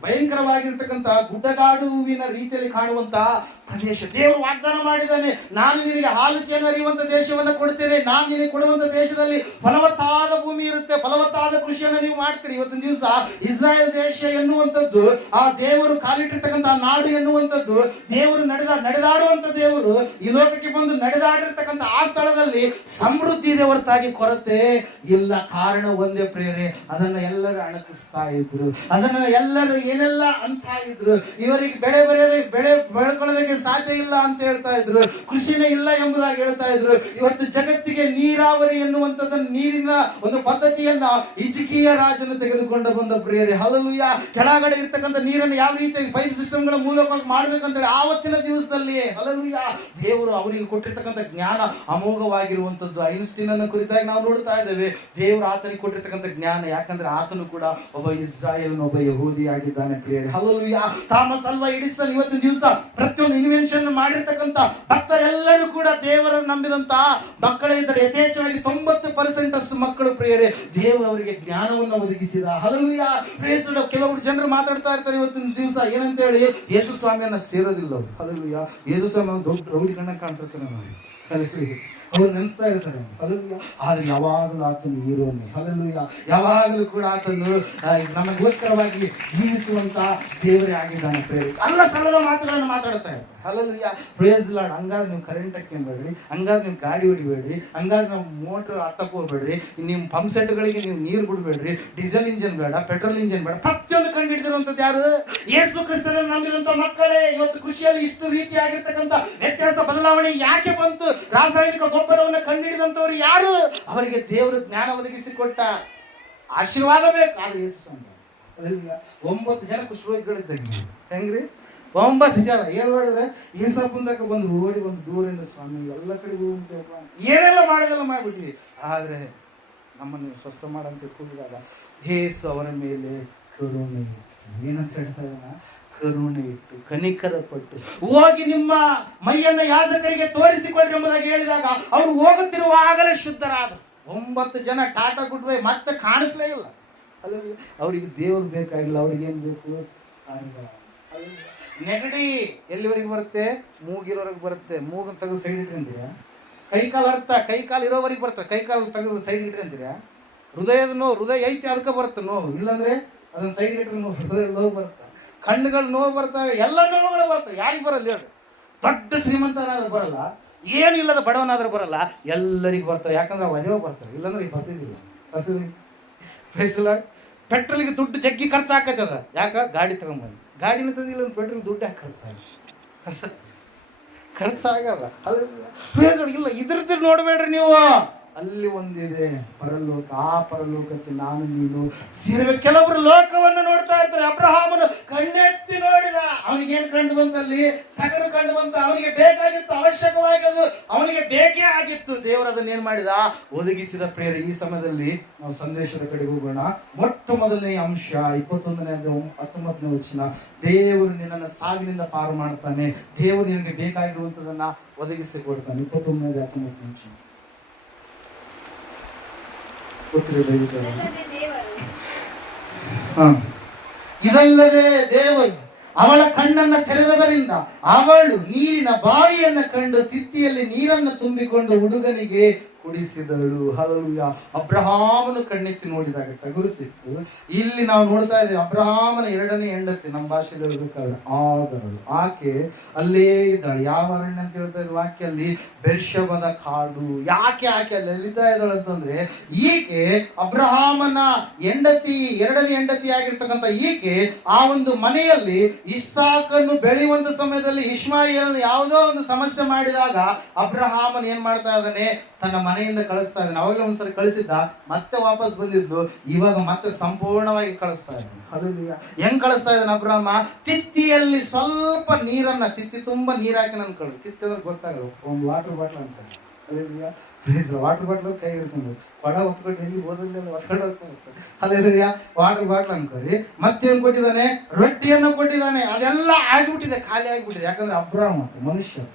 ಭಯಂಕರವಾಗಿರ್ತಕ್ಕಂಥ ಗುಡ್ಡಗಾಡುವಿನ ರೀತಿಯಲ್ಲಿ ಕಾಣುವಂತ ಪ್ರದೇಶ. ದೇವರು ವಾಗ್ದಾನ ಮಾಡಿದ್ದಾನೆ, ನಾನು ನಿನಗೆ ಹಾಲು ಜೇನು ಹರಿಯುವಂತ ದೇಶವನ್ನು ಕೊಡ್ತೇನೆ, ನಾನು ನಿನಗೆ ಕೊಡುವಂತ ದೇಶದಲ್ಲಿ ಫಲವತ್ತಾದ ಭೂಮಿ ಇರುತ್ತೆ, ಫಲವತ್ತಾದ ಕೃಷಿಯನ್ನು ನೀವು ಮಾಡ್ತೀರಿ. ಇವತ್ತಿನ ದಿವಸ ಇಸ್ರಾಯೇಲ್ ದೇಶ ಎನ್ನುವಂಥದ್ದು, ಆ ದೇವರು ಕಾಲಿಟ್ಟಿರ್ತಕ್ಕಂಥ ನಾಡು ಎನ್ನುವಂಥದ್ದು, ದೇವರು ನಡೆದಾಡುವಂತ ದೇವರು ಈ ಲೋಕಕ್ಕೆ ಬಂದು ನಡೆದಾಡಿರ್ತಕ್ಕಂಥ ಆ ಸ್ಥಳದಲ್ಲಿ ಸಮೃದ್ಧಿ ಇದೆ ಹೊರತಾಗಿ ಕೊರತೆ ಇಲ್ಲ. ಕಾರಣ ಒಂದೇ ಪ್ರಿಯರೇ, ಅದನ್ನ ಎಲ್ಲರೂ ಅಣಕಿಸ್ತಾ ಇದ್ರು, ಅದನ್ನ ಎಲ್ಲರೂ ಏನೆಲ್ಲ ಅಂತ ಇದ್ರು. ಇವರಿಗೆ ಬೆಳೆ ಬೆಳ್ಕೊಳ್ಳೋದಕ್ಕೆ ಸಾಧ್ಯ ಇಲ್ಲ ಅಂತ ಹೇಳ್ತಾ ಇದ್ರು, ಕೃಷಿನೇ ಇಲ್ಲ ಎಂಬುದಾಗಿ ಹೇಳ್ತಾ ಇದ್ರು. ಇವತ್ತು ಜಗತ್ತಿಗೆ ನೀರಾವರಿ ಎನ್ನುವಂಥದ್ದನ್ನು, ನೀರಿನ ಒಂದು ಪದ್ಧತಿಯನ್ನ ಹಿಜ್ಕೀಯ ರಾಜನು ತೆಗೆದುಕೊಂಡು ಬಂದ ಪ್ರಿಯರೇ. ಹಲ್ಲೆಲೂಯಾ. ಕೆಳಗಡೆ ಇರ್ತಕ್ಕಂಥ ನೀರನ್ನು ಯಾವ ರೀತಿ ಪೈಪ್ ಸಿಸ್ಟಮ್ಗಳ ಮೂಲಕವಾಗಿ ಮಾಡ್ಬೇಕಂತೇಳಿ ಆವತ್ತಿನ ದಿವಸದಲ್ಲಿಯೇ ಹಲ್ಲೆಲೂಯಾ ದೇವರು ಅವರಿಗೆ ಕೊಟ್ಟಿರ್ತಕ್ಕಂಥ ಜ್ಞಾನ ಅಮೋಘವಾಗಿರುವಂತದ್ದು. ಐನ್ಸ್ಟೀನ್ ಅನ್ನು ಕುರಿತಾಗಿ ನಾವು ನೋಡ್ತಾ ಇದ್ದೇವೆ, ದೇವರು ಆತನಿಗೆ ಕೊಟ್ಟಿರ್ತಕ್ಕಂಥ ಜ್ಞಾನ, ಯಾಕಂದ್ರೆ ಆತನು ಕೂಡ ಒಬ್ಬ ಇಸ್ರಾಯೇಲ್, ಒಬ್ಬ ಯಹೂದಿ ಆಗಿದ್ದಾನೆ ಪ್ರಿಯರೇ. ಹಲ್ಲೆಲೂಯಾ. ಥಾಮಸ್ ಅಲ್ವಾ ಎಡಿಸನ್ ಇವತ್ತಿನ ದಿವಸ ಪ್ರತಿಯೊಂದು ಇನ್ವೆನ್ಷನ್ ಮಾಡಿರ್ತಕ್ಕಂಥ ಭಕ್ತರೆಲ್ಲರೂ ಕೂಡ ದೇವರನ್ನು ನಂಬಿದಂತ ಮಕ್ಕಳಿದ್ದರೆ ಯಥೇಚ್ಛವಾಗಿ 90% ಅಷ್ಟು ಮಕ್ಕಳು ಪ್ರಿಯರೇ ದೇವರು ಅವರಿಗೆ ಜ್ಞಾನವನ್ನು ಒದಗಿಸಿದ. ಹಲ್ಲೆಲೂಯಾ. ಕೆಲವರು ಜನರು ಮಾತಾಡ್ತಾ ಇರ್ತಾರೆ ಇವತ್ತಿನ ದಿವಸ ಏನಂತ ಹೇಳಿ, ಯೇಸು ಸ್ವಾಮಿಯನ್ನ ಸೇರೋದಿಲ್ಲ ಅವರು. ಹಲ್ಲೆಲೂಯಾ. ಯೇಸು ಸ್ವಾಮಿ ದೊಡ್ಡ ರೌಡಿ ಕಣ್ಣ ಕಾಣ್ತಿರ್ತಾನೆ. ಅವ್ರು ನೆನೆಸ್ತಾ ಇರ್ತಾರೆ. ಹಲ್ಲೆಲೂಯಾ. ಆದ್ರೆ ಯಾವಾಗಲೂ ಆತನು ಹೀರೋನೆ. ಹಲ್ಲೆಲೂಯಾ. ಯಾವಾಗಲೂ ಕೂಡ ಆತನು ನಮಗೋಸ್ಕರವಾಗಿ ಜೀವಿಸುವಂತ ದೇವರೇ ಆಗಿದ್ದಾನೆ. ಪ್ರೇರಿತ ಅಲ್ಲ ಸಲ್ಲದ ಮಾತುಗಳನ್ನು ಮಾತಾಡ್ತಾ ಇರ್ತಾರೆ. ಹಲ್ಲೆಲೂಯಾ. Praise Lord. ಹಂಗಾದ್ರೆ ನೀವು ಕರೆಂಟ್ ಹಾಕ್ಯಬೇಡ್ರಿ, ಹಂಗಾದ್ರೆ ನೀವು ಗಾಡಿ ಹೊಡಿಬೇಡ್ರಿ, ಹಂಗಾದ್ರೆ ನಾವು ಮೋಟರ್ ಹತ್ತಕ್ಕೆ ಹೋಗ್ಬೇಡ್ರಿ, ನಿಮ್ಮ ಪಂಪ್ ಸೆಟ್ಗಳಿಗೆ ನೀವು ನೀರು ಬಿಡಬೇಡ್ರಿ, ಡೀಸೆಲ್ ಇಂಜಿನ್ ಬೇಡ, ಪೆಟ್ರೋಲ್ ಇಂಜಿನ್ ಬೇಡ. ಪ್ರತಿಯೊಂದು ಕಂಡು ಹಿಡಿದಿರುವಂತದ್ದು ಯಾರು? ಯೇಸು ಕ್ರಿಸ್ತನನ್ನು ನಂಬಿದಂತ ಮಕ್ಕಳೇ. ಇವತ್ತು ಕೃಷಿಯಲ್ಲಿ ಇಷ್ಟು ರೀತಿಯಾಗಿರ್ತಕ್ಕಂಥ ವ್ಯತ್ಯಾಸ ಬದಲಾವಣೆ ಯಾಕೆ ಬಂತು? ರಾಸಾಯನಿಕ ಗೊಬ್ಬರವನ್ನು ಕಂಡುಹಿಡಿದಂತವ್ರು ಯಾರು? ಅವರಿಗೆ ದೇವರು ಜ್ಞಾನ ಒದಗಿಸಿಕೊಟ್ಟ ಆಶೀರ್ವಾದ ಬೇಕು. ಆದ್ರೆ ಯೇಸು ಅಂತ 9 ಜನ ಕುಷ್ಠರೋಗಿಗಳಿದ್ದಂಗೆ. ಹೆಂಗ್ರಿ? 9 ಜನ ಏನ್ ಮಾಡಿದ್ರೆ ಏಸಪ್ಪಂದಕ ಬಂದು ಓಡಿ ಒಂದು ದೂರಿಂದ ಸ್ವಾಮಿ ಎಲ್ಲ ಕಡೆಗೂ ಏನೆಲ್ಲ ಮಾಡಿದೆಲ್ಲ ಮಾಡ್ಬಿಟ್ವಿ. ಆದ್ರೆ ನಮ್ಮನ್ನು ಸ್ವಸ್ಥ ಮಾಡಂತ ಕೂಡಿದಾಗ ಯೇಸು ಅವರ ಮೇಲೆ ಕರುಣೆ ಇಟ್ಟು, ಏನಂತ ಹೇಳ್ತಾ ಇದ್ದಾನ? ಕರುಣೆ ಇಟ್ಟು ಕನಿಕರ ಪಟ್ಟು ಹೋಗಿ ನಿಮ್ಮ ಮೈಯನ್ನ ಯಾಜಕರಿಗೆ ತೋರಿಸಿಕೊಳ್ಳಿ ಎಂಬುದಾಗಿ ಹೇಳಿದಾಗ ಅವರು ಹೋಗುತ್ತಿರುವಾಗಲೇ ಶುದ್ಧರಾದ 9 ಜನ ಟಾಟಾ ಗುಡ್ವೇ ಮತ್ತೆ ಕಾಣಿಸ್ಲೇ ಇಲ್ಲ. ಅಲ್ಲ, ಅವ್ರಿಗೆ ದೇವ್ರು ಬೇಕಾಗಿಲ್ಲ. ಅವ್ರಿಗೆ ಏನ್ ಬೇಕು? ನೆಗಡಿ ಎಲ್ಲಿವರೆಗೆ ಬರುತ್ತೆ? ಮೂಗಿರೋವರೆಗೆ ಬರುತ್ತೆ. ಮೂಗನ್ ತೆಗೆದು ಸೈಡ್ ಇಟ್ಕೊಂತೀರಾ? ಕೈಕಾಲು ಅರ್ಥ ಕೈಕಾಲು ಇರೋವರೆಗೆ ಬರ್ತದೆ. ಕೈಕಾಲು ತೆಗೆದು ಸೈಡ್ ಇಟ್ಕೊಂತೀರಾ? ಹೃದಯದ ನೋವು, ಹೃದಯ ಐತಿ ಅದಕ್ಕೆ ಬರುತ್ತೆ ನೋವು. ಇಲ್ಲಾಂದ್ರೆ ಅದನ್ನ ಸೈಡ್ ಇಟ್ಕೊಂಡು ಹೃದಯ ನೋವು ಬರುತ್ತೆ. ಕಣ್ಣುಗಳು ನೋವು ಬರ್ತವೆ. ಎಲ್ಲ ನೋವುಗಳು ಬರ್ತವೆ. ಯಾರಿಗೆ ಬರಲ್ಲ ಹೇಳಿ? ದೊಡ್ಡ ಶ್ರೀಮಂತನಾದ್ರೂ ಬರಲ್ಲ, ಏನಿಲ್ಲದ ಬಡವನಾದ್ರೂ ಬರಲ್ಲ, ಎಲ್ಲರಿಗೂ ಬರ್ತವೆ. ಯಾಕಂದ್ರೆ ಅವು ಅದೇ ಬರ್ತಾರೆ. ಇಲ್ಲಾಂದ್ರೆ ಈಗ ಬರ್ತಿದ್ದಿಲ್ಲ. ಪೆಟ್ರೋಲ್ಗೆ ದುಡ್ಡು ಜಗ್ಗಿ ಖರ್ಚು ಹಾಕತ್ತದ. ಯಾಕ? ಗಾಡಿ ತಗೊಂಡ್ಬಂದು ಗಾಡಿ ನಿಂತದಿಲ್ಲ, ಪೆಟ್ರೋಲ್ ದುಡ್ಡು ಯಾಕೆ ಖರ್ಚಾಗಲ್ಲ. ಇಲ್ಲ ಇದ್ರದ್ದು ನೋಡ್ಬೇಡ್ರಿ ನೀವು. ಅಲ್ಲಿ ಒಂದಿದೆ ಪರಲೋಕ. ಆ ಪರಲೋಕಕ್ಕೆ ನಾನು ನೀನು ಸೇರಬೇಕು. ಕೆಲವರು ಲೋಕವನ್ನು ನೋಡ್ತಾ ಇರ್ತಾರೆ. ಅಬ್ರಹಾಮನು ಕಣ್ಣೆತ್ತಿ ನೋಡಿದ. ಅವನಿಗೇನು ಕಂಡು ಬಂತಲ್ಲಿ? ಟಗರು ಕಂಡು ಬಂತ. ಅವನಿಗೆ ಬೇಕಾಗಿತ್ತು, ಅವಶ್ಯಕವಾಗಿದ್ದು ಅವನಿಗೆ ಬೇಕೇ ಆಗಿತ್ತು. ದೇವರು ಅದನ್ನೇನ್ ಮಾಡಿದ? ಒದಗಿಸಿದ. ಪ್ರೇರ ಈ ಸಮಯದಲ್ಲಿ ನಾವು ಸಂದೇಶದ ಕಡೆಗೆ ಹೋಗೋಣ. ಮೊಟ್ಟ ಮೊದಲನೇ ಅಂಶ 21ನೇ 19ನೇ ವಚನ. ದೇವರು ನಿನ್ನನ್ನು ಸಾವಿನಿಂದ ಪಾರು ಮಾಡ್ತಾನೆ. ದೇವರು ನಿನಗೆ ಬೇಕಾಗಿರುವಂತದನ್ನ ಒದಗಿಸಿ ಕೊಡ್ತಾನೆ. 21ನೇ 19ನೇ ಅಂಶ ಇದಲ್ಲದೆ ದೇವರು ಅವಳ ಕಣ್ಣನ್ನ ತೆರೆದವರಿಂದ ಅವಳು ನೀರಿನ ಬಾವಿಯನ್ನ ಕಂಡು ತಿತ್ತಿಯಲ್ಲಿ ನೀರನ್ನು ತುಂಬಿಕೊಂಡು ಹುಡುಗನಿಗೆ ಕುಡಿಸಿದಳು. ಹಲ್ಲೆಲೂಯಾ. ಅಬ್ರಹಾಮನು ಕಣ್ಣೆತ್ತಿ ನೋಡಿದಾಗ ಟಗರು ಸಿಕ್ತು. ಇಲ್ಲಿ ನಾವು ನೋಡ್ತಾ ಇದ್ದೇವೆ ಅಬ್ರಹಾಮನ 2ನೇ ಹೆಂಡತಿ, ನಮ್ಮ ಭಾಷೆಯಲ್ಲಿ ಹೇಳ್ಬೇಕಾದ್ರೆ ಆಗರಳು. ಆಕೆ ಅಲ್ಲೇ ಇದ್ದಾಳೆ. ಯಾವ ಅರಣ್ಯ ಅಂತ ಹೇಳ್ತಾ ಇದ್ದ ವಾಕ್ಯಲ್ಲಿ? ಬೆರ್ಷೆಬದ ಕಾಡು. ಯಾಕೆ ಆಕೆ ಅಲ್ಲಿ ಎಲ್ಲಿದ್ದ ಇದ್ದಾಳೆ ಅಂತಂದ್ರೆ, ಈಕೆ ಅಬ್ರಹಾಮನ ಹೆಂಡತಿ, 2ನೇ ಹೆಂಡತಿ ಆಗಿರ್ತಕ್ಕಂಥ ಈಕೆ ಆ ಒಂದು ಮನೆಯಲ್ಲಿ ಇಸ್ಸಾಕನ್ನು ಬೆಳೆಯುವಂತ ಸಮಯದಲ್ಲಿ ಇಷ್ಮಾಯೇಲನು ಯಾವುದೋ ಒಂದು ಸಮಸ್ಯೆ ಮಾಡಿದಾಗ ಅಬ್ರಹಾಮನ್ ಏನ್ ಮಾಡ್ತಾ ಇದ್ದಾನೆ? ತನ್ನ ಮನೆಯಿಂದ ಕಳಿಸ್ತಾ ಇದ್ದಾನೆ. ಅವಾಗಲೇ ಒಂದ್ಸರಿ ಕಳಿಸಿದ್ದ, ಮತ್ತೆ ವಾಪಸ್ ಬಂದಿದ್ದು, ಇವಾಗ ಮತ್ತೆ ಸಂಪೂರ್ಣವಾಗಿ ಕಳಿಸ್ತಾ ಇದ್ದಾನೆ. ಹಲ್ಲೆಲೂಯಾ. ಹೆಂಗ್ ಕಳಿಸ್ತಾ ಇದ್ದಾನೆ ಅಬ್ರಹಾಮ? ತಿತ್ತಿಯಲ್ಲಿ ಸ್ವಲ್ಪ ನೀರನ್ನ, ತಿತ್ತಿ ತುಂಬಾ ನೀರ್ ಹಾಕಿ ನನ್ ಕಳು. ತಿತ್ತಿ ಅಂದ್ರೆ ಗೊತ್ತಾಗಲ್ಲ, ಒಂದು ವಾಟರ್ ಬಾಟ್ಲ್ ಅಂತ. ಹಲ್ಲೆಲೂಯಾ. ವಾಟರ್ ಬಾಟ್ಲ್ ಕೈ ಹಿಡ್ಕೊಂಡು ಕೊಡ ಹೊತ್ಕೊಂಡು ಎಲ್ಲಿ ಓದಲ್ಲ ಹೊತ್ಕೊಂಡು ಹೋಗ್ತಾರೆ. ಹಲ್ಲೆಲೂಯಾ. ವಾಟರ್ ಬಾಟ್ಲ್ ಅನ್ಕೋರಿ. ಮತ್ತೇನ್ ಕೊಟ್ಟಿದ್ದಾನೆ? ರೊಟ್ಟಿಯನ್ನು ಕೊಟ್ಟಿದ್ದಾನೆ. ಅದೆಲ್ಲ ಆಗ್ಬಿಟ್ಟಿದೆ, ಖಾಲಿ ಆಗ್ಬಿಟ್ಟಿದೆ. ಯಾಕಂದ್ರೆ ಅಬ್ರಹಾಮ ಮನುಷ್ಯ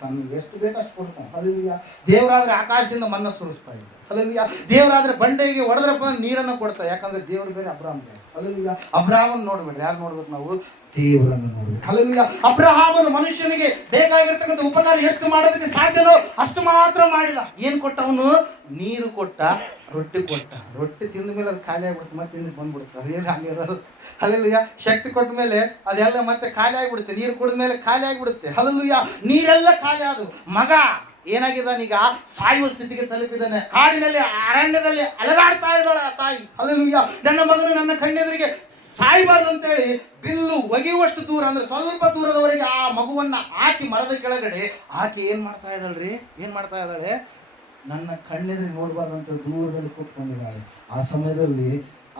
ತನಗೆ ಎಷ್ಟು ಬೇಕು ಅಷ್ಟು ಕೊಡ್ತಾನೆ. ಹಲ್ಲೆಲೂಯಾ. ದೇವರಾದ್ರೆ ಆಕಾಶದಿಂದ ಮನ್ನ ಸುರಿಸ್ತಾ ಇದೆ. ಹಲ್ಲೆಲೂಯಾ. ದೇವರಾದ್ರೆ ಬಂಡೆಗೆ ಹೊಡೆದ್ರಪ್ಪ ನೀರನ್ನು ಕೊಡ್ತಾ. ಯಾಕಂದ್ರೆ ದೇವ್ರು ಬೇರೆ, ಅಬ್ರಹಾಮ ಬೇರೆ. ಹಲ್ಲೆಲೂಯಾ. ಅಬ್ರಹಾಮನ್ ನೋಡ್ಬೇಡ್ರಿ. ಯಾರು ನೋಡ್ಬೇಕು ನಾವು? ದೇವರನ್ನು ನೋಡ್ಬೇಕು. ಹಲ್ಲೆಲೂಯಾ. ಅಬ್ರಹಾಮನು ಮನುಷ್ಯನಿಗೆ ಬೇಕಾಗಿರ್ತಕ್ಕಂಥ ಉಪಕಾರ ಎಷ್ಟು ಮಾಡೋದಕ್ಕೆ ಸಾಧ್ಯನೋ ಅಷ್ಟು ಮಾತ್ರ ಮಾಡಿದ. ಏನ್ ಕೊಟ್ಟ ಅವನು? ನೀರು ಕೊಟ್ಟ, ರೊಟ್ಟಿ ಕೊಟ್ಟ. ರೊಟ್ಟಿ ತಿಂದ ಮೇಲೆ ಅದು ಖಾಲಿ ಆಗ್ಬಿಡುತ್ತೆ, ಮತ್ತೆ ತಿಂದು ಬಂದ್ಬಿಡುತ್ತೆ. ಅದೇನು ಹಾಗೆ ಇರಲ್ಲ. ಹಲ್ಲೆಲೂಯಾ. ಶಕ್ತಿ ಕೊಟ್ಟ ಮೇಲೆ ಅದೆಲ್ಲ ಮತ್ತೆ ಖಾಲಿ ಆಗ್ಬಿಡುತ್ತೆ. ನೀರು ಕುಡಿದ ಮೇಲೆ ಖಾಲಿ ಆಗ್ಬಿಡುತ್ತೆ. ಹಲ್ಲೆಲೂಯಾ. ನೀರೆಲ್ಲ ಖಾಲಿ ಆದವು. ಮಗ ಏನಾಗಿದ್ದಾನೀಗ? ಸಾಯುವ ಸ್ಥಿತಿಗೆ ತಲುಪಿದ್ದಾನೆ. ಕಾಡಿನಲ್ಲಿ, ಅರಣ್ಯದಲ್ಲಿ ಅಲಗಾಡ್ತಾ ಇದ್ದಾಳೆ ಆ ತಾಯಿ. ಹಲ್ಲೆಲೂಯಾ. ನನ್ನ ಮಗನು ನನ್ನ ಕಣ್ಣೆದುರಿಗೆ ಸಾಯ್ಬಾರ್ದು ಅಂತೇಳಿ ಬಿಲ್ಲು ಒಗೆಯುವಷ್ಟು ದೂರ, ಅಂದ್ರೆ ಸ್ವಲ್ಪ ದೂರದವರೆಗೆ ಆ ಮಗುವನ್ನ ಹಾಕಿ ಮರದ ಕೆಳಗಡೆ ಆಕೆ ಏನ್ ಮಾಡ್ತಾ ಇದ್ದಾಳ್ರಿ? ಏನ್ ಮಾಡ್ತಾ ಇದ್ದಾಳೆ? ನನ್ನ ಕಣ್ಣೆದುರಿಗೆ ನೋಡ್ಬಾರ್ದಂತ ದೂರದಲ್ಲಿ ಕೂತ್ಕೊಂಡಿದ್ದಾಳೆ. ಆ ಸಮಯದಲ್ಲಿ